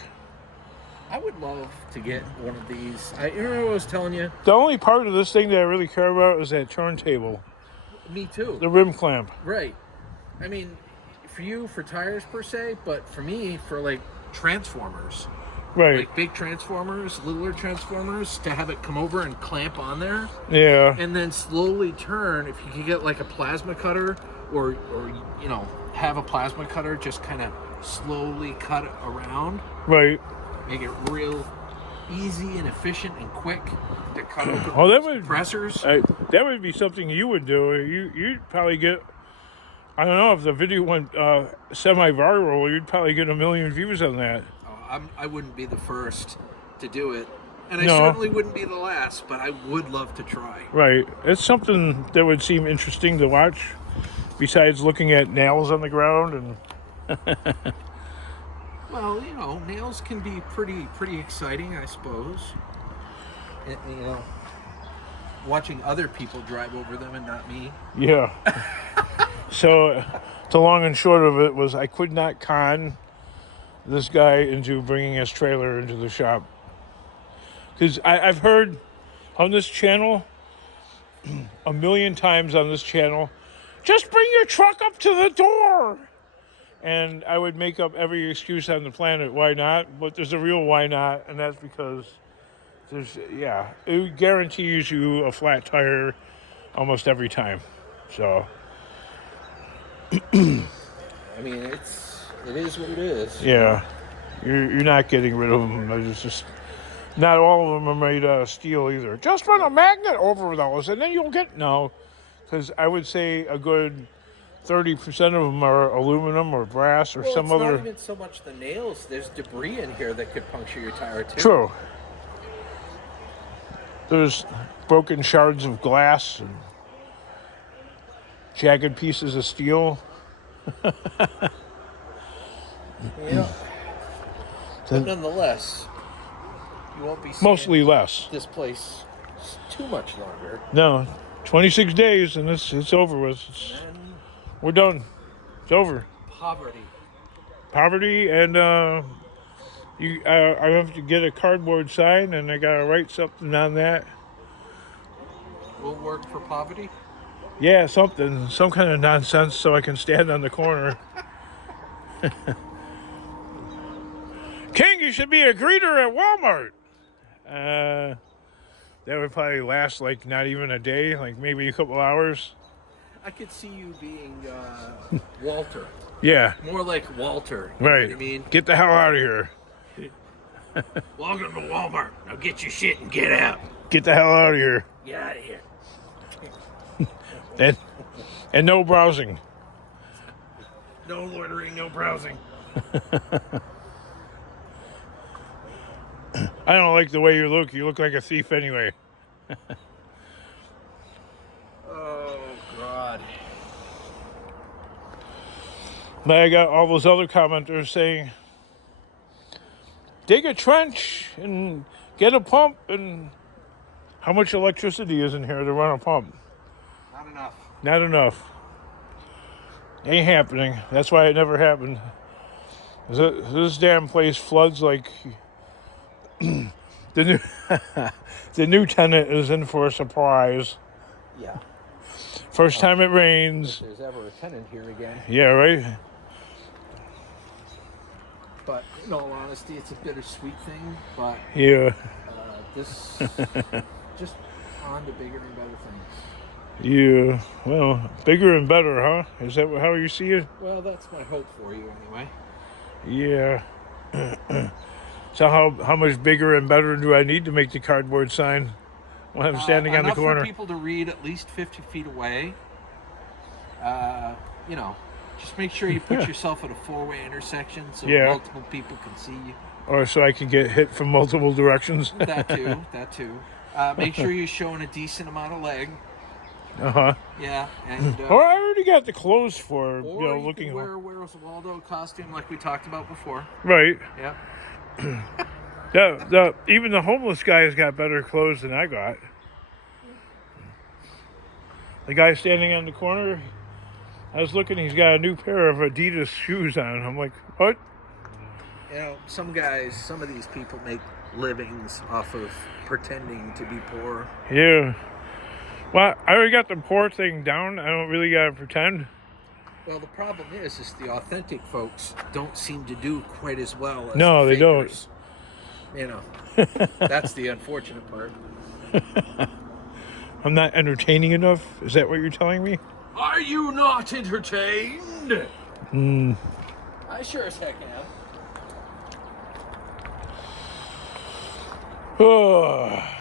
I would love to get one of these. You remember what I was telling you? The only part of this thing that I really care about is that turntable. Me too. The rim clamp. Right. I mean, for you, for tires per se, but for me, for transformers. Right. Like big transformers, littler transformers, to have it come over and clamp on there. Yeah. And then slowly turn. If you could get a plasma cutter, or have a plasma cutter just kind of slowly cut it around. Right. Make it real easy and efficient and quick to cut open Oh, that would compressors. that would be something you would do. You'd probably get I don't know if the video went semi-viral, you'd probably get 1 million views on that. Oh, I wouldn't be the first to do it, and I No. certainly wouldn't be the last. But I would love to try. Right. It's something that would seem interesting to watch, besides looking at nails on the ground and. Well, you know, nails can be pretty exciting, I suppose. You know, watching other people drive over them and not me. Yeah. So, the long and short of it was I could not con this guy into bringing his trailer into the shop. Because I've heard on this channel, 1 million times on this channel, just bring your truck up to the door. And I would make up every excuse on the planet why not, but there's a real why not, and that's because it guarantees you a flat tire almost every time. So I mean, it is what it is. yeah, you're not getting rid of them. It's just not all of them are made out of steel either. Just run a magnet over those, and then you'll get because I would say a good 30% of them are aluminum or brass or some other. It's not even so much the nails. There's debris in here that could puncture your tire too. True. There's broken shards of glass and jagged pieces of steel. Yeah. But nonetheless, you won't be Mostly less. this place too much longer. No, 26 days and it's over with. We're done. It's over. Poverty and I have to get a cardboard sign and I gotta write something on that. Will work for poverty? Yeah, some kind of nonsense so I can stand on the corner. King, you should be a greeter at Walmart. That would probably last like not even a day, like maybe a couple hours. I could see you being Walter. Yeah. More like Walter. Right. Know what I mean? Get the hell out of here. Welcome to Walmart. Now get your shit and get out. Get the hell out of here. Get out of here. And no browsing. No loitering, no browsing. I don't like the way you look. You look like a thief anyway. Oh, God. But I got all those other commenters saying, dig a trench and get a pump. And how much electricity is in here to run a pump? Not enough. Not enough. Ain't happening. That's why it never happened. This damn place floods like the new tenant is in for a surprise. Yeah. First time it rains. If there's ever a tenant here again. Yeah, right? But in all honesty, it's a bittersweet thing. But Yeah. this just on to bigger and better things. Yeah. Well, bigger and better, huh? Is that how you see it? Well, that's my hope for you anyway. Yeah. So how much bigger and better do I need to make the cardboard sign when I'm standing on the corner? Enough for people to read at least 50 feet away. You know, just make sure you put yourself at a four-way intersection so multiple people can see you. Or so I can get hit from multiple directions. That too. Make sure you're showing a decent amount of leg. Uh-huh. Yeah, and Or I already got the clothes for, or you looking. Can wear a Waldo costume like we talked about before. Right. Yeah. Even the homeless guy's got better clothes than I got. The guy standing on the corner, I was looking, he's got a new pair of Adidas shoes on. I'm like, what? You know, some of these people make livings off of pretending to be poor. Yeah. Well, I already got the poor thing down. I don't really got to pretend. Well, the problem is the authentic folks don't seem to do quite as well as no, the they fakers. don't. You know, that's the unfortunate part. I'm not entertaining enough? Is that what you're telling me? Are you not entertained? I sure as heck am. Oh.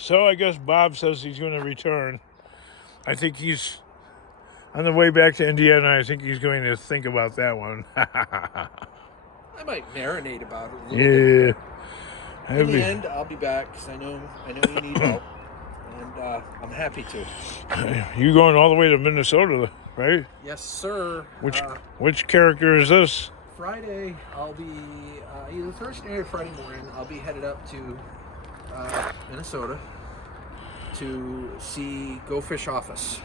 So I guess Bob says he's going to return. I think he's On the way back to Indiana, I think he's going to think about that one. I might marinate about it a little Yeah. bit. In the end, I'll be back because I know you need help, and I'm happy to. You going all the way to Minnesota, right? Yes, sir. Which character is this? Friday, I'll be either Thursday or Friday morning. I'll be headed up to Minnesota to see Go Fish Office.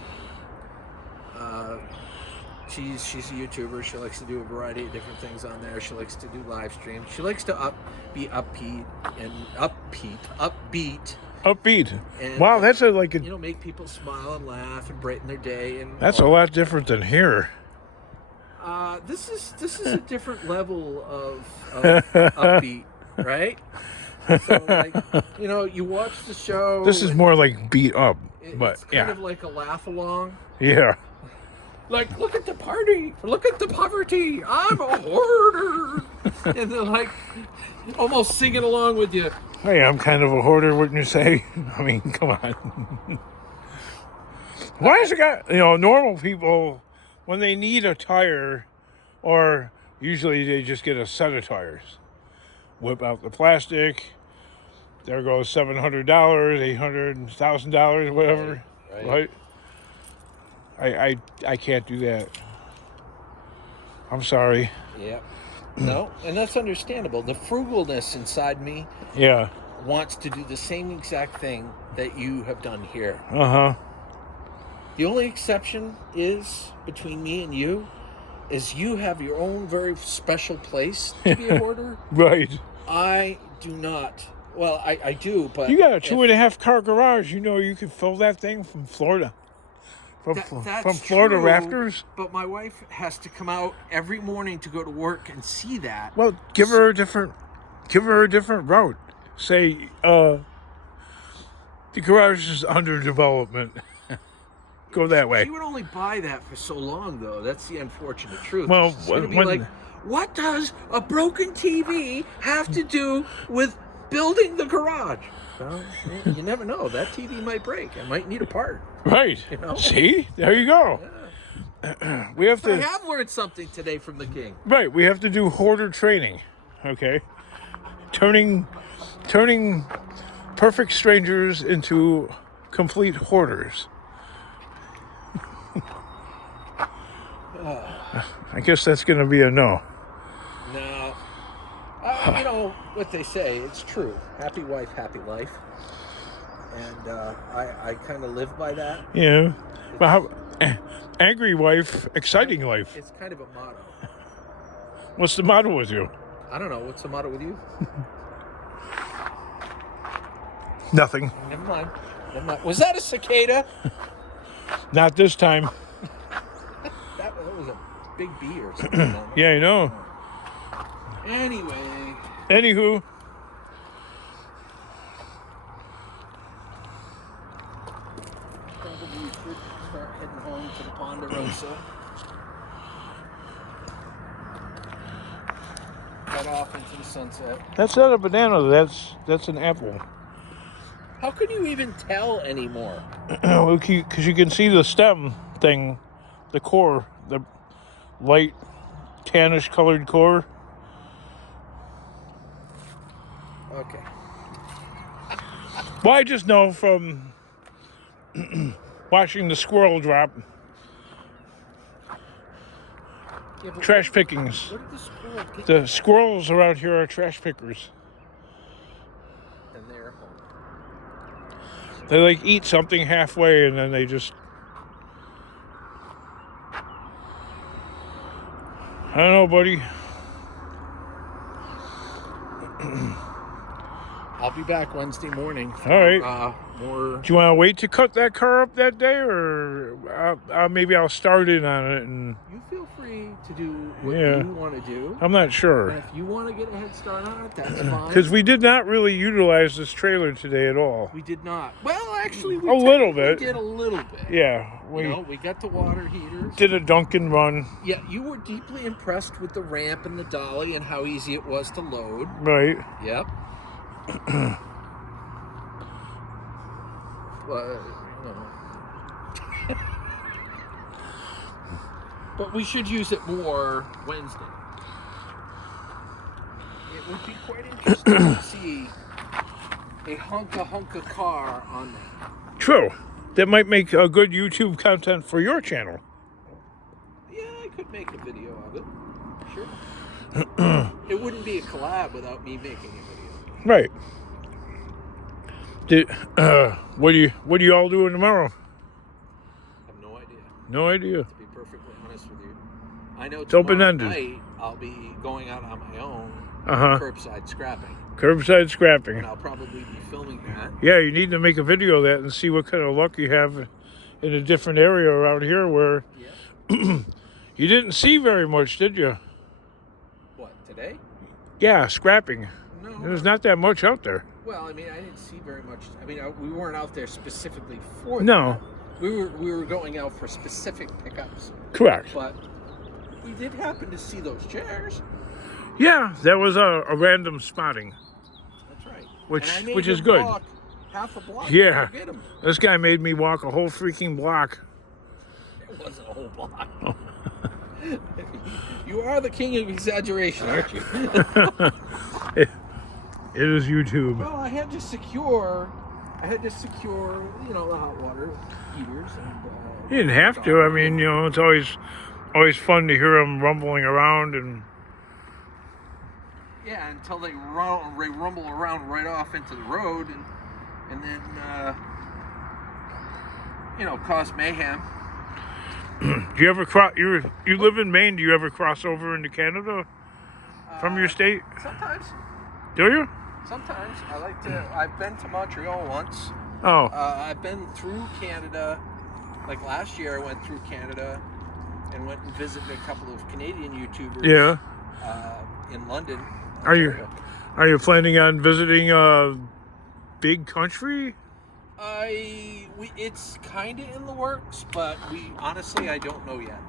She's a YouTuber. She likes to do a variety of different things on there. She likes to do live streams. She likes to be upbeat. Upbeat. And, wow, that's make people smile and laugh and brighten their day. And that's a lot different than here. This is a different level of upbeat, right? So you watch the show. This is more like beat up, it's kind of like a laugh along. Yeah. Like, look at the party, look at the poverty, I'm a hoarder. And they're like almost singing along with you. Hey, I'm kind of a hoarder, wouldn't you say? I mean, come on. Why is it got, normal people, when they need a tire, or usually they just get a set of tires, whip out the plastic, there goes $700, $800, $1,000, whatever, right? I can't do that. I'm sorry. Yeah. No, and that's understandable. The frugalness inside me wants to do the same exact thing that you have done here. Uh-huh. The only exception is between me and you is you have your own very special place to be a hoarder. Right. I do not. Well, I do, but you got a 2.5 car garage. You can fill that thing from Florida. From Florida true, rafters? But my wife has to come out every morning to go to work and see that. Well, give her a different route. Say, the garage is under development. Go that way. She would only buy that for so long, though. That's the unfortunate truth. Well, She's gonna be like, what does a broken TV have to do with building the garage? Well, you never know. That TV might break. I might need a part. Right. See? There you go. Yeah. We have to. I have learned something today from the king. Right. We have to do hoarder training. Okay. Turning perfect strangers into complete hoarders. I guess that's going to be a no. No. What they say, it's true. Happy wife, happy life. And I kind of live by that. Yeah. Well, angry wife, exciting life. It's kind of a motto. What's the motto with you? I don't know. What's the motto with you? Nothing. Never mind. Was that a cicada? Not this time. that was a big bee or something. Yeah, I know. Anyway. Anywho. Probably should start heading home to the Ponderosa. Head off into the sunset. That's not a banana. That's an apple. How can you even tell anymore? Well, because you can see the stem thing, the core, the light tannish colored core. Okay. Well, I just know from watching the squirrel drop. Yeah, Trash pickings. What did the squirrel get? The squirrels around here are trash pickers. And they're home. They eat something halfway and then they just... I don't know, buddy. I'll be back Wednesday morning. For, all right. More. Do you want to wait to cut that car up that day, or maybe I'll start in on it and... You feel free to do what you want to do. I'm not sure. And if you want to get a head start on it, that's fine. Because we did not really utilize this trailer today at all. We did not. Well, actually, we a little bit. We did a little bit. Yeah. We got the water heaters. Did a Dunkin' run. Yeah, you were deeply impressed with the ramp and the dolly and how easy it was to load. Right. Yep. Well, But we should use it more Wednesday. It would be quite interesting to see a hunka car on that. True. That might make a good YouTube content for your channel. Yeah, I could make a video of it. Sure. It wouldn't be a collab without me making a video. Right. What are you all doing tomorrow? I have no idea. No idea. To be perfectly honest with you, I know It's tomorrow open-ended. night I'll be going out on my own, curbside scrapping. Curbside scrapping. And I'll probably be filming that. Yeah, you need to make a video of that and see what kind of luck you have in a different area around here where you didn't see very much, did you? What, today? Yeah, scrapping. No. There's not that much out there. Well, I mean, I didn't see very much. I mean, we weren't out there specifically for that. No. We were going out for specific pickups. Correct. But we did happen to see those chairs. Yeah, that was a random spotting. That's right. Which is good. Walk half a block. Yeah. To get him. This guy made me walk a whole freaking block. It wasn't a whole block. You are the king of exaggeration, aren't you? It is YouTube. Well, I had to secure, you know, the hot water heaters. And, You didn't have to. I mean, you know, it's always fun to hear them rumbling around and. Yeah, until they rumble around right off into the road and then you know, cause mayhem. Do you ever cross? You live in Maine. Do you ever cross over into Canada from your state? Sometimes. Do you? Sometimes. I've been to Montreal once. Oh. I've been through Canada. Like last year, I went through Canada and went and visited a couple of Canadian YouTubers. Yeah. In London. Are you planning on visiting a big country? It's kind of in the works, but honestly, I don't know yet.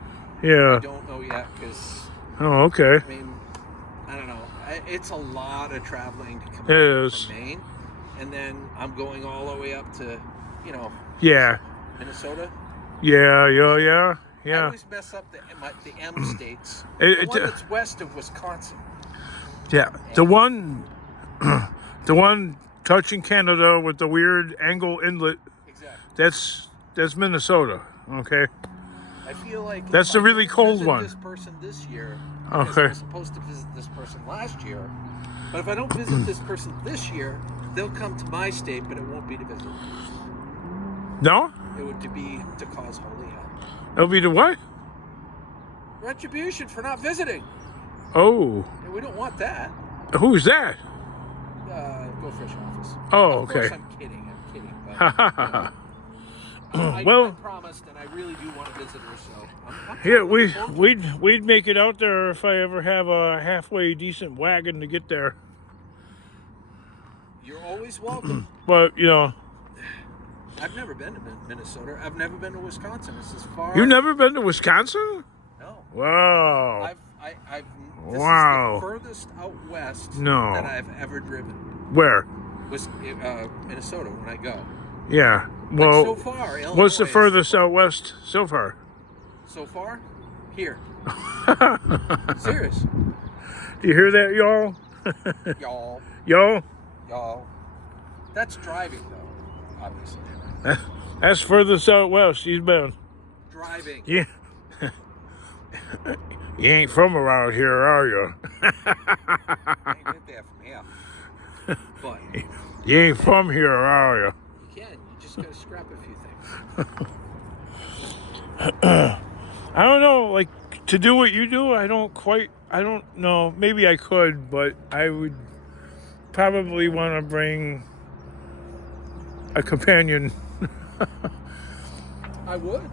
Yeah. I don't know yet because. Oh, okay. I mean, I don't know. It's a lot of traveling to come from Maine, and then I'm going all the way up to, you know. Yeah. Minnesota. Yeah. I always mess up the M states. The one that's west of Wisconsin. Yeah, the one touching Canada with the weird angle inlet. Exactly. That's Minnesota. Okay. I feel like that's the really cold one. This person this year. Okay. I was supposed to visit this person last year, but if I don't visit this person this year, they'll come to my state, but it won't be to visit. No. It would be to cause holy hell. It'll be to what? Retribution for not visiting. Oh. And we don't want that. Who's that? Go Fish Office. Oh, of okay. Course I'm kidding. But, well, I promised, and I really do want to visit her. So yeah, we'd make it out there if I ever have a halfway decent wagon to get there. You're always welcome. But you know, I've never been to Minnesota. I've never been to Wisconsin. This is far. You've never been to Wisconsin? No. Wow. This wow. is the furthest out west that I've ever driven. Where? Was Minnesota when I go. Yeah. Well, like so far, Illinois what's the furthest out west so far? So far? Here. Serious. Do you hear that, y'all? Y'all. Y'all? Y'all. That's driving, though, obviously. That's furthest out west he's been. Driving. Yeah. You ain't from around here, are you? I ain't get there from here. But you ain't from here, are you? You can. You just gotta scrap a few things. I don't know, like, to do what you do, I don't know. Maybe I could, but I would probably want to bring a companion. I would.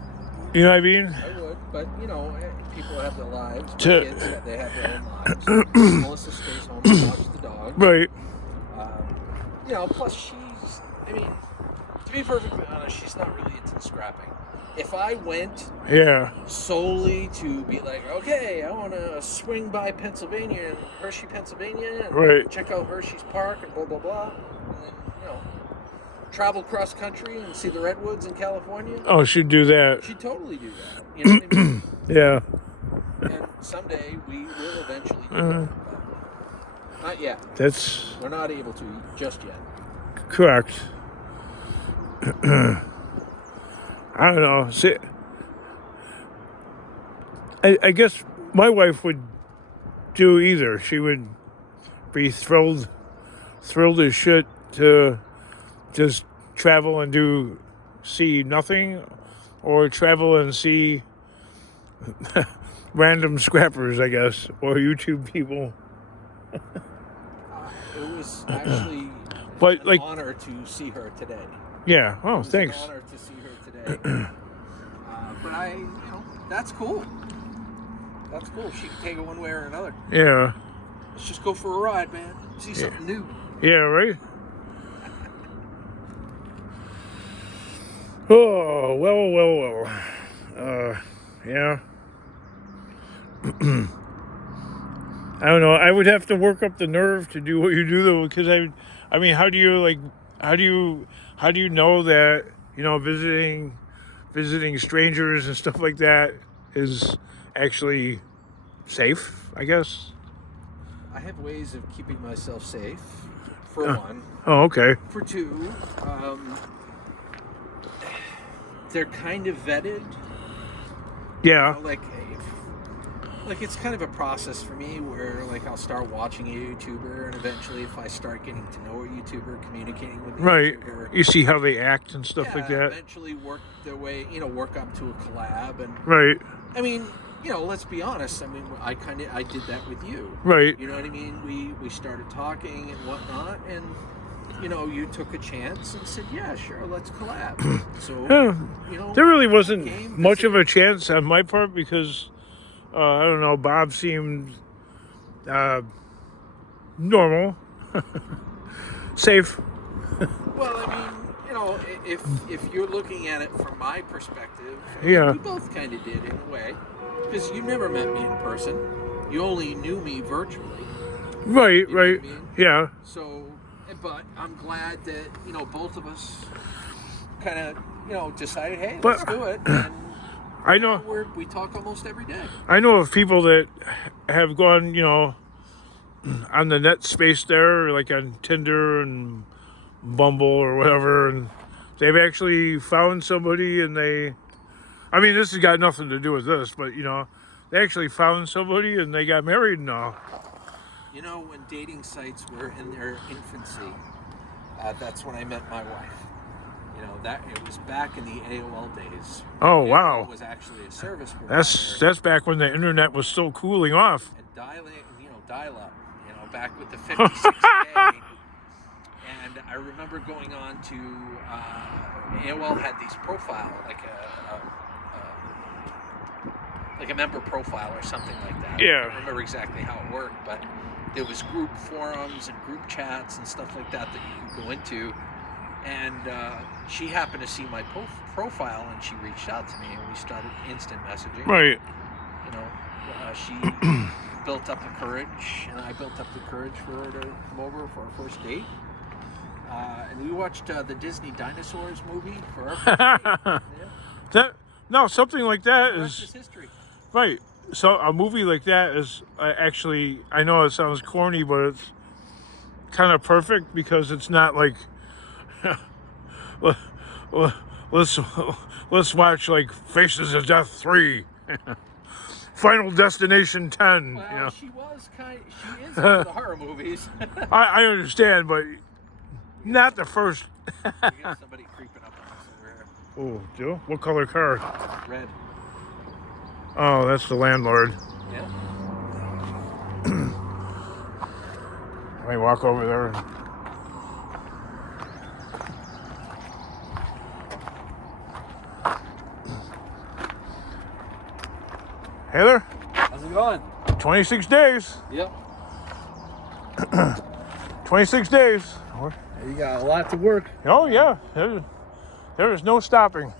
You know what I mean? I would, but you know, people have their lives. My kids, they have their own lives. Melissa stays home and watches the dog. Right. You know, plus she's, I mean, to be perfectly honest, she's not really into the scrapping. If I went solely to be like, okay, I want to swing by Pennsylvania and Hershey, Pennsylvania, and check out Hershey's Park and blah, blah, blah, and then, you know, travel cross country and see the redwoods in California, Oh, she'd do that. she'd totally do that. You know what I mean? Yeah. And someday we will eventually do that. But not yet. That's We're not able to just yet. correct. I don't know. See, I guess my wife would do either. She would be thrilled as shit to just travel and see nothing, or travel and see random scrappers, I guess, or YouTube people. It was actually But, an honor to see her today. Yeah. Oh, It was thanks. an honor to see her today. But that's cool. That's cool. She can take it one way or another. Yeah. Let's just go for a ride, man. See something new. Yeah, right? Oh, well. Yeah. I don't know. I would have to work up the nerve to do what you do, though, because I mean, how do you know that, visiting strangers and stuff like that is actually safe, I guess? I have ways of keeping myself safe, for one. Oh, okay. For two, they're kind of vetted. Yeah. Like it's kind of a process for me where I'll start watching a YouTuber, and eventually if I start getting to know a YouTuber, communicating with the Right. YouTuber, You see how they act and stuff like that. Eventually work their way, work up to a collab. And Right. I mean, let's be honest. I mean, I did that with you. Right. You know what I mean? We started talking and whatnot, and you took a chance and said, yeah, sure, let's collab. So, there really wasn't much of a chance on my part because, I don't know, Bob seemed normal, safe. Well, I mean, if you're looking at it from my perspective, Yeah. we both kind of did in a way, because you never met me in person. You only knew me virtually. Right, You know right. what I mean? Yeah. So, but I'm glad that, both of us kind of, decided, hey, let's do it. And I know. we talk almost every day. I know of people that have gone, on the net space there, like on Tinder and Bumble or whatever, and they've actually found somebody, and I mean, this has got nothing to do with this, but, they actually found somebody and they got married now. When dating sites were in their infancy, that's when I met my wife. That it was back in the AOL days. Oh, AOL wow. was actually a service provider. That's back when the internet was still cooling off. And dial up, back with the 56K. And I remember going on to AOL had these profile, like a member profile or something like that. Yeah. I don't remember exactly how it worked, but there was group forums and group chats and stuff like that you could go into. And she happened to see my profile, and she reached out to me, and we started instant messaging. Right. She built up the courage, and I built up the courage for her to come over for our first date. And we watched the Disney Dinosaurs movie for our first date. Yeah. Something like that The rest is history. Right. So a movie like that is actually, I know it sounds corny, but it's kind of perfect because it's not like, let's watch like Faces of Death 3, Final Destination 10. Well, she is into the horror movies. I understand, but not the first. We got somebody creeping up on us over here. Oh, Joe? What color car? Red. Oh, that's the landlord. Yeah. Let me walk over there. Hey there. How's it going? 26 days. Yep. 26 days. You got a lot to work. Oh, yeah. There is no stopping.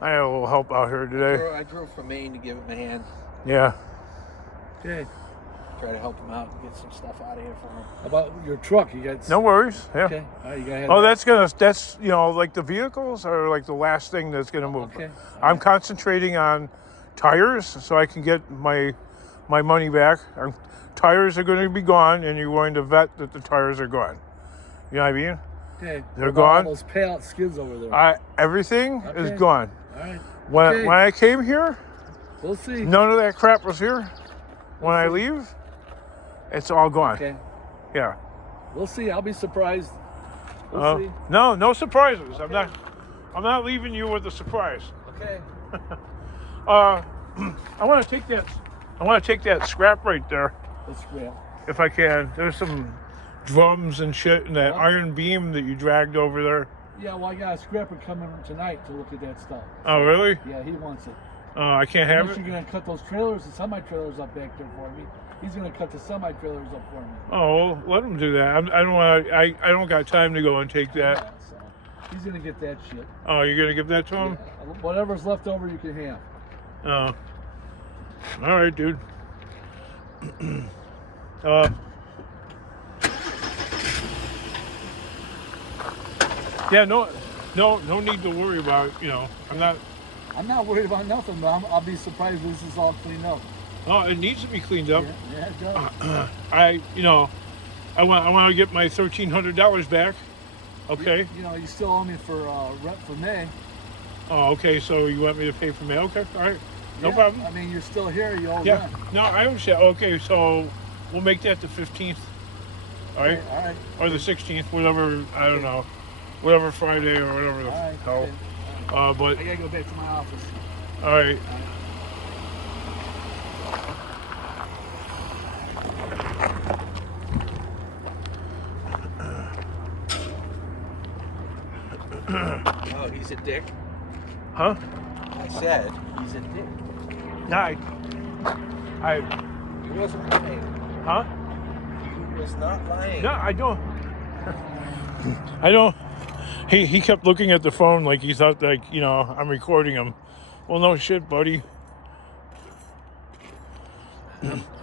I had a little help out here today. I drove from Maine to give him a hand. Yeah. Okay. try to help him out and get some stuff out of here for him. How about your truck? You got No worries. Yeah. Okay. All right, you gotta have Oh, that. that's you know, like the vehicles are like the last thing that's gonna move. Okay. I'm concentrating on tires so I can get my money back. Tires are going to be gone, and you're going to vet that the tires are gone. You know what I mean? Okay. They're What about gone. all those payout skids over there. Everything is Okay. gone. All right. When Okay. when I came here, We'll see. none of that crap was here. When I leave, it's all gone. Okay. Yeah. We'll see. I'll be surprised. We'll see. No surprises. Okay. I'm not leaving you with a surprise. Okay. I want to take that scrap right there Let's grab. if I can. There's some drums and shit and that Huh? iron beam that you dragged over there. Yeah, well, I got a scrapper coming tonight to look at that stuff. Oh, really? Yeah, he wants it. I can't have Unless it. you're gonna cut those trailers, the semi-trailers up back there for me. He's gonna cut the semi-trailers up for me. Oh, well, let him do that. I don't want. I don't got time to go and take that. Yeah, so he's gonna get that shit. Oh, you're gonna give that to Yeah. him? Whatever's left over, you can have. Oh. All right, dude. Yeah, no need to worry about. You know, I'm not worried about nothing, but I'll be surprised if this is all cleaned up. Oh, it needs to be cleaned up. Yeah, it does. I want to get my $1,300 back. Okay. You still owe me for rent for May. Oh, okay. So you want me to pay for May? Okay. All right. No Yeah, problem. I mean, you're still here. You owe Yeah. rent. No, I understand. Okay, so we'll make that the 15th. All right. Okay, all right. Or the 16th, whatever. I don't know. Whatever Friday or whatever the All right. hell. Okay. But I gotta go back to my office. all right. Oh, he's a dick. Huh? I said he's a dick. No, I. He wasn't lying. Huh? He was not lying. No, I don't. I don't. He kept looking at the phone like he thought like, I'm recording him. Well, no shit, buddy.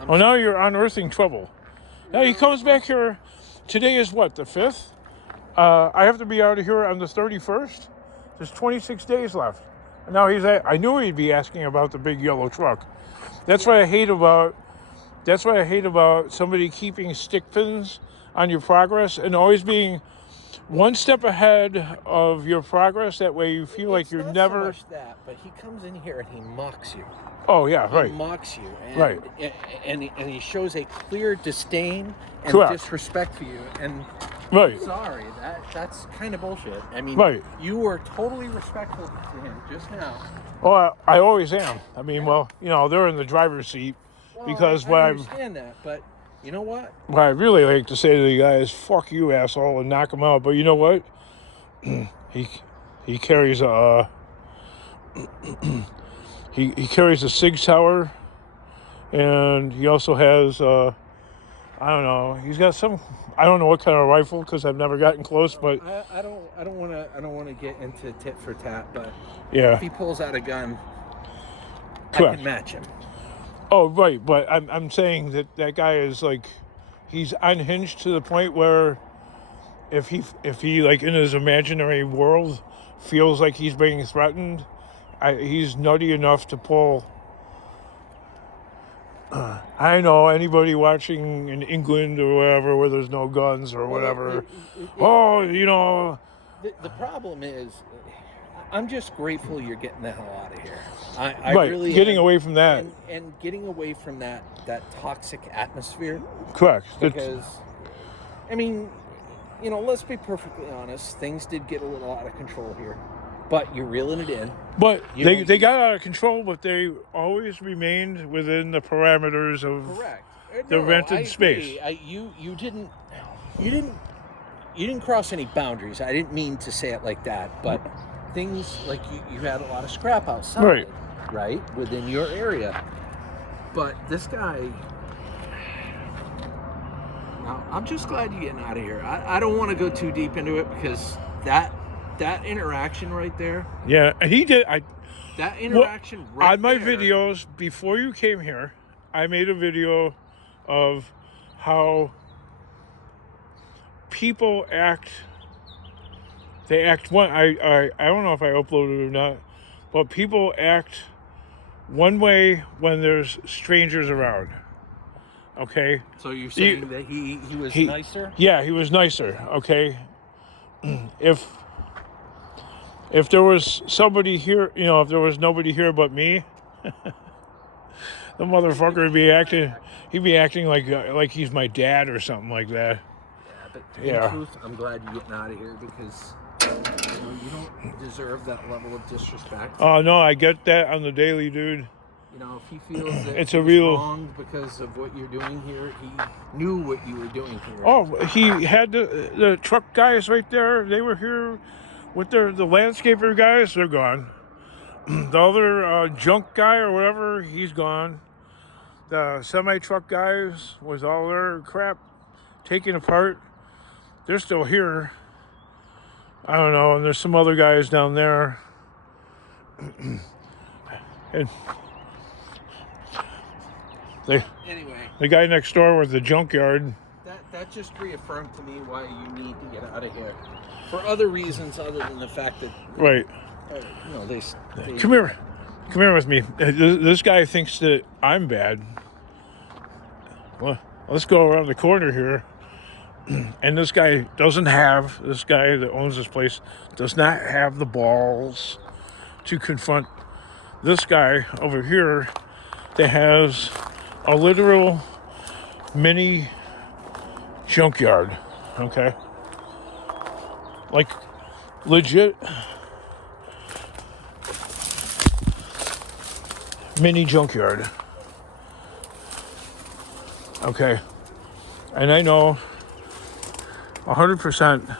Oh, now you're unearthing trouble. Now he comes back here. Today is what, the 5th? I have to be out of here on the 31st. There's 26 days left. And now I knew he'd be asking about the big yellow truck. That's what I hate about somebody keeping stick pins on your progress and always being one step ahead of your progress. That way you feel like you're It's not never. so much that, but he comes in here and he mocks you. Oh yeah, He right. mocks you, and, Right. and he shows a clear disdain and Correct. disrespect for you. And Right. sorry, that's kind of bullshit. I mean, Right. you were totally respectful to him just now. Well, I always am. I mean, well, they're in the driver's seat Well, because I understand that, but you know what? what I really like to say to the guy is "fuck you, asshole" and knock him out. But you know what? he carries a he carries a SIG Sauer, and he also has I don't know. He's got some. I don't know what kind of rifle because I've never gotten close. But I don't want to get into tit for tat, but yeah. if he pulls out a gun, I Correct. can match him. Oh, right, but I'm saying that guy is like, he's unhinged to the point where if he like in his imaginary world feels like he's being threatened, he's nutty enough to pull. I know anybody watching in England or wherever where there's no guns or whatever. The problem is, I'm just grateful you're getting the hell out of here. I right, really getting am. away from that. and getting away from that toxic atmosphere. Correct. Because, I mean, let's be perfectly honest. Things did get a little out of control here, but you're reeling it in. But they got out of control, but they always remained within the parameters of Correct. the rented I space. agree. You didn't cross any boundaries. I didn't mean to say it like that, but things like you had a lot of scrap outside, right, within your area. But this guy, well, I'm just glad you're getting out of here. I don't want to go too deep into it because that interaction right there. Yeah, and he did. That interaction right on my there, videos before you came here, I made a video of how people act. They act one. I don't know if I uploaded it or not, but people act one way when there's strangers around. Okay. So you're saying that he was nicer? Yeah, he was nicer. Okay. If there was somebody here, if there was nobody here but me, the motherfucker would be acting. He'd be acting like he's my dad or something like that. Yeah, but in truth, I'm glad you're getting out of here because you don't deserve that level of disrespect. Oh no, I get that on the daily, dude. If he feels that it's he a was real wrong because of what you're doing here, he knew what you were doing here. Oh, he had the truck guys right there. They were here with the landscaper guys. They're gone. The other junk guy or whatever, he's gone. The semi-truck guys with all their crap taken apart, they're still here. I don't know. And there's some other guys down there. And anyway, the guy next door with the junkyard. That just reaffirmed to me why you need to get out of here. For other reasons other than the fact that... Right. They Come here with me. This guy thinks that I'm bad. Well, let's go around the corner here. And this guy that owns this place does not have the balls to confront this guy over here that has a literal mini junkyard. Okay? Like, legit mini junkyard. Okay. And I know 100%.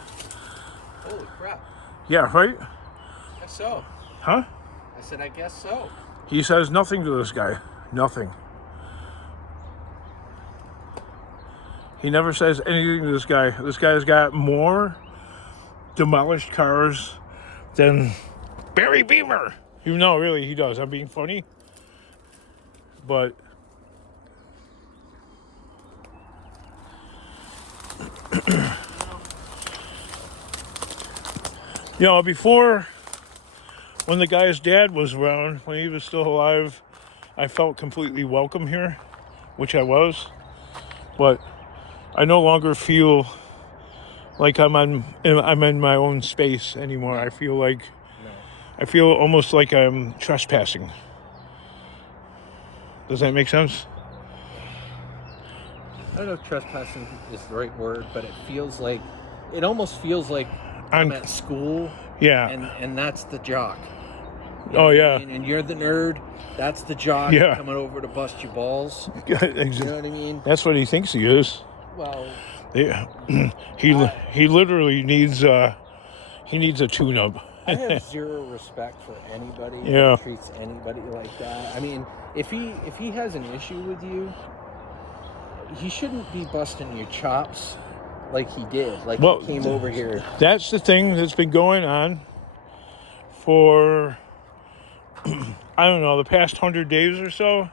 Holy crap. Yeah, right? I guess so. Huh? I said, I guess so. He says nothing to this guy. Nothing. He never says anything to this guy. This guy's got more demolished cars than Barry Beamer. No, really, he does. I'm being funny. But before, when the guy's dad was around, when he was still alive, I felt completely welcome here, which I was. But I no longer feel like I'm in my own space anymore. I feel almost like I'm trespassing. Does that make sense? I don't know if trespassing is the right word, but it almost feels like I'm at school. Yeah. And that's the jock. Oh, yeah. And you're the nerd. That's the jock coming over to bust your balls. You know what I mean? That's what he thinks he is. Well, yeah. He literally needs a tune-up. I have zero respect for anybody who treats anybody like that. I mean, if he has an issue with you, he shouldn't be busting your chops like he did. Like he came over here. That's the thing that's been going on for I don't know, the past 100 days or so.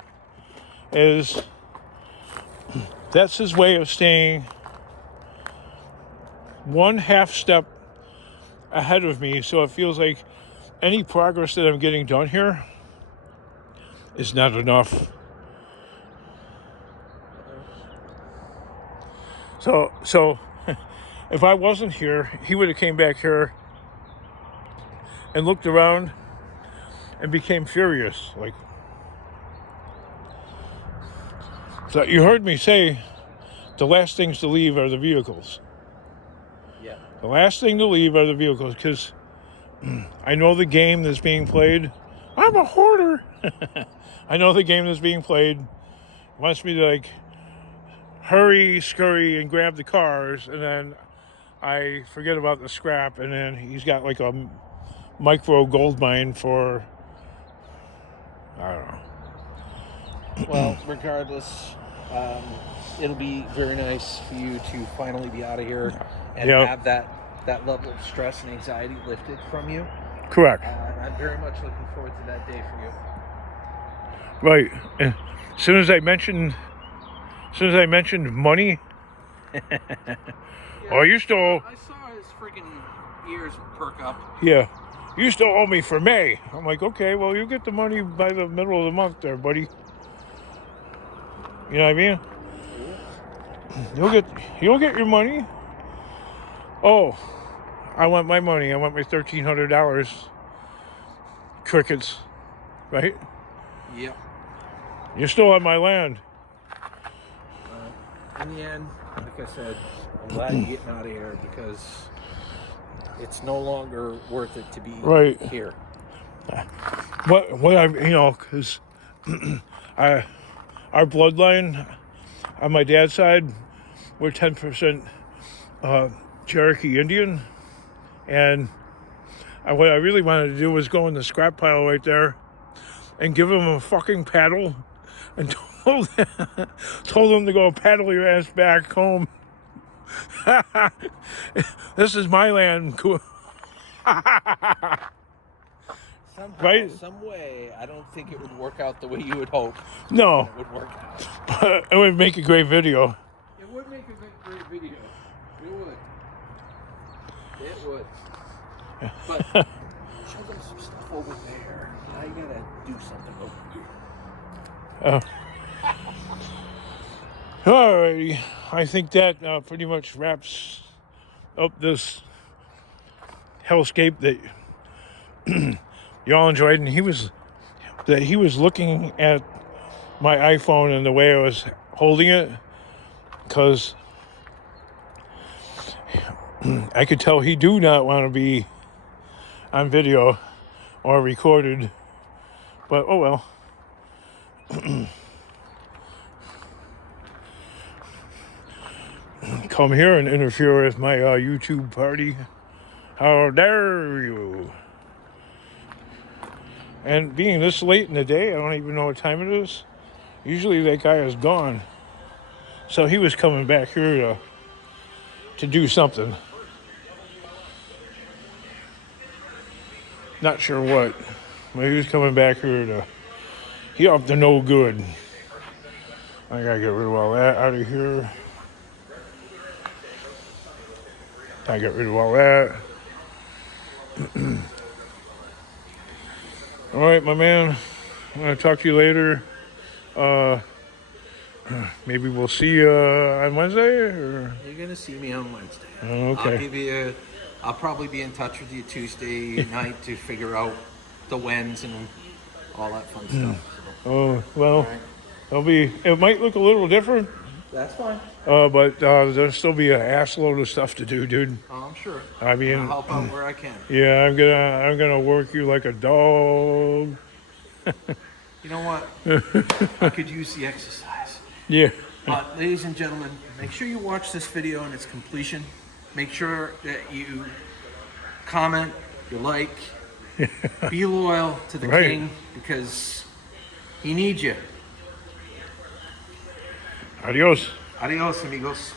That's his way of staying one half step ahead of me, so it feels like any progress that I'm getting done here is not enough. So if I wasn't here, he would have came back here and looked around and became furious. Like, so you heard me say the last things to leave are the vehicles. Yeah. The last thing to leave are the vehicles, because I know the game that's being played. I'm a hoarder. I know the game that's being played. Wants me to hurry, scurry, and grab the cars, and then I forget about the scrap, and then he's got a micro gold mine for, I don't know. Well, regardless, it'll be very nice for you to finally be out of here and have that level of stress and anxiety lifted from you. Correct. I'm very much looking forward to that day for you. Right. And as soon as I mentioned Since I mentioned money. Oh, you still... I saw his freaking ears perk up. Yeah. You still owe me for May. I'm like, okay, well, you get the money by the middle of the month there, buddy. You know what I mean? You'll get your money. Oh, I want my money. I want my $1,300. Crickets, right? Yep. You're still on my land. In the end, like I said, I'm glad you're getting out of here because it's no longer worth it to be here. What I, because our bloodline on my dad's side, we're 10% Cherokee Indian, and what I really wanted to do was go in the scrap pile right there and give them a fucking paddle and told them to go paddle your ass back home. This is my land. Somehow, Right? some way, I don't think it would work out the way you would hope. No. It would work out. But it would make a great video. It would make a great video. It would. It would. But show them some stuff over there. Now you gotta do something over here. Alrighty. I think that pretty much wraps up this hellscape that y'all enjoyed. And he was looking at my iPhone and the way I was holding it, because I could tell he do not want to be on video or recorded. But oh well. Come here and interfere with my YouTube party. How dare you? And being this late in the day, I don't even know what time it is. Usually that guy is gone. So he was coming back here to do something. Not sure what. But he was coming back here he up to no good. I gotta get rid of all that out of here. I get rid of all that. All right, my man. I'm gonna talk to you later. Maybe we'll see you on Wednesday, or You're gonna see me on Wednesday. okay. I'll probably be in touch with you Tuesday night to figure out the whens and all that fun stuff. So. Oh well, Right. It might look a little different. That's fine. But there'll still be an ass load of stuff to do, dude. Oh, I'm sure. I mean, I'll help out where I can. Yeah, I'm gonna work you like a dog. You know what? I could use the exercise. Yeah. But ladies and gentlemen, make sure you watch this video in its completion. Make sure that you comment, you like, be loyal to the Right. king, because he needs you. Adios. Adios, amigos.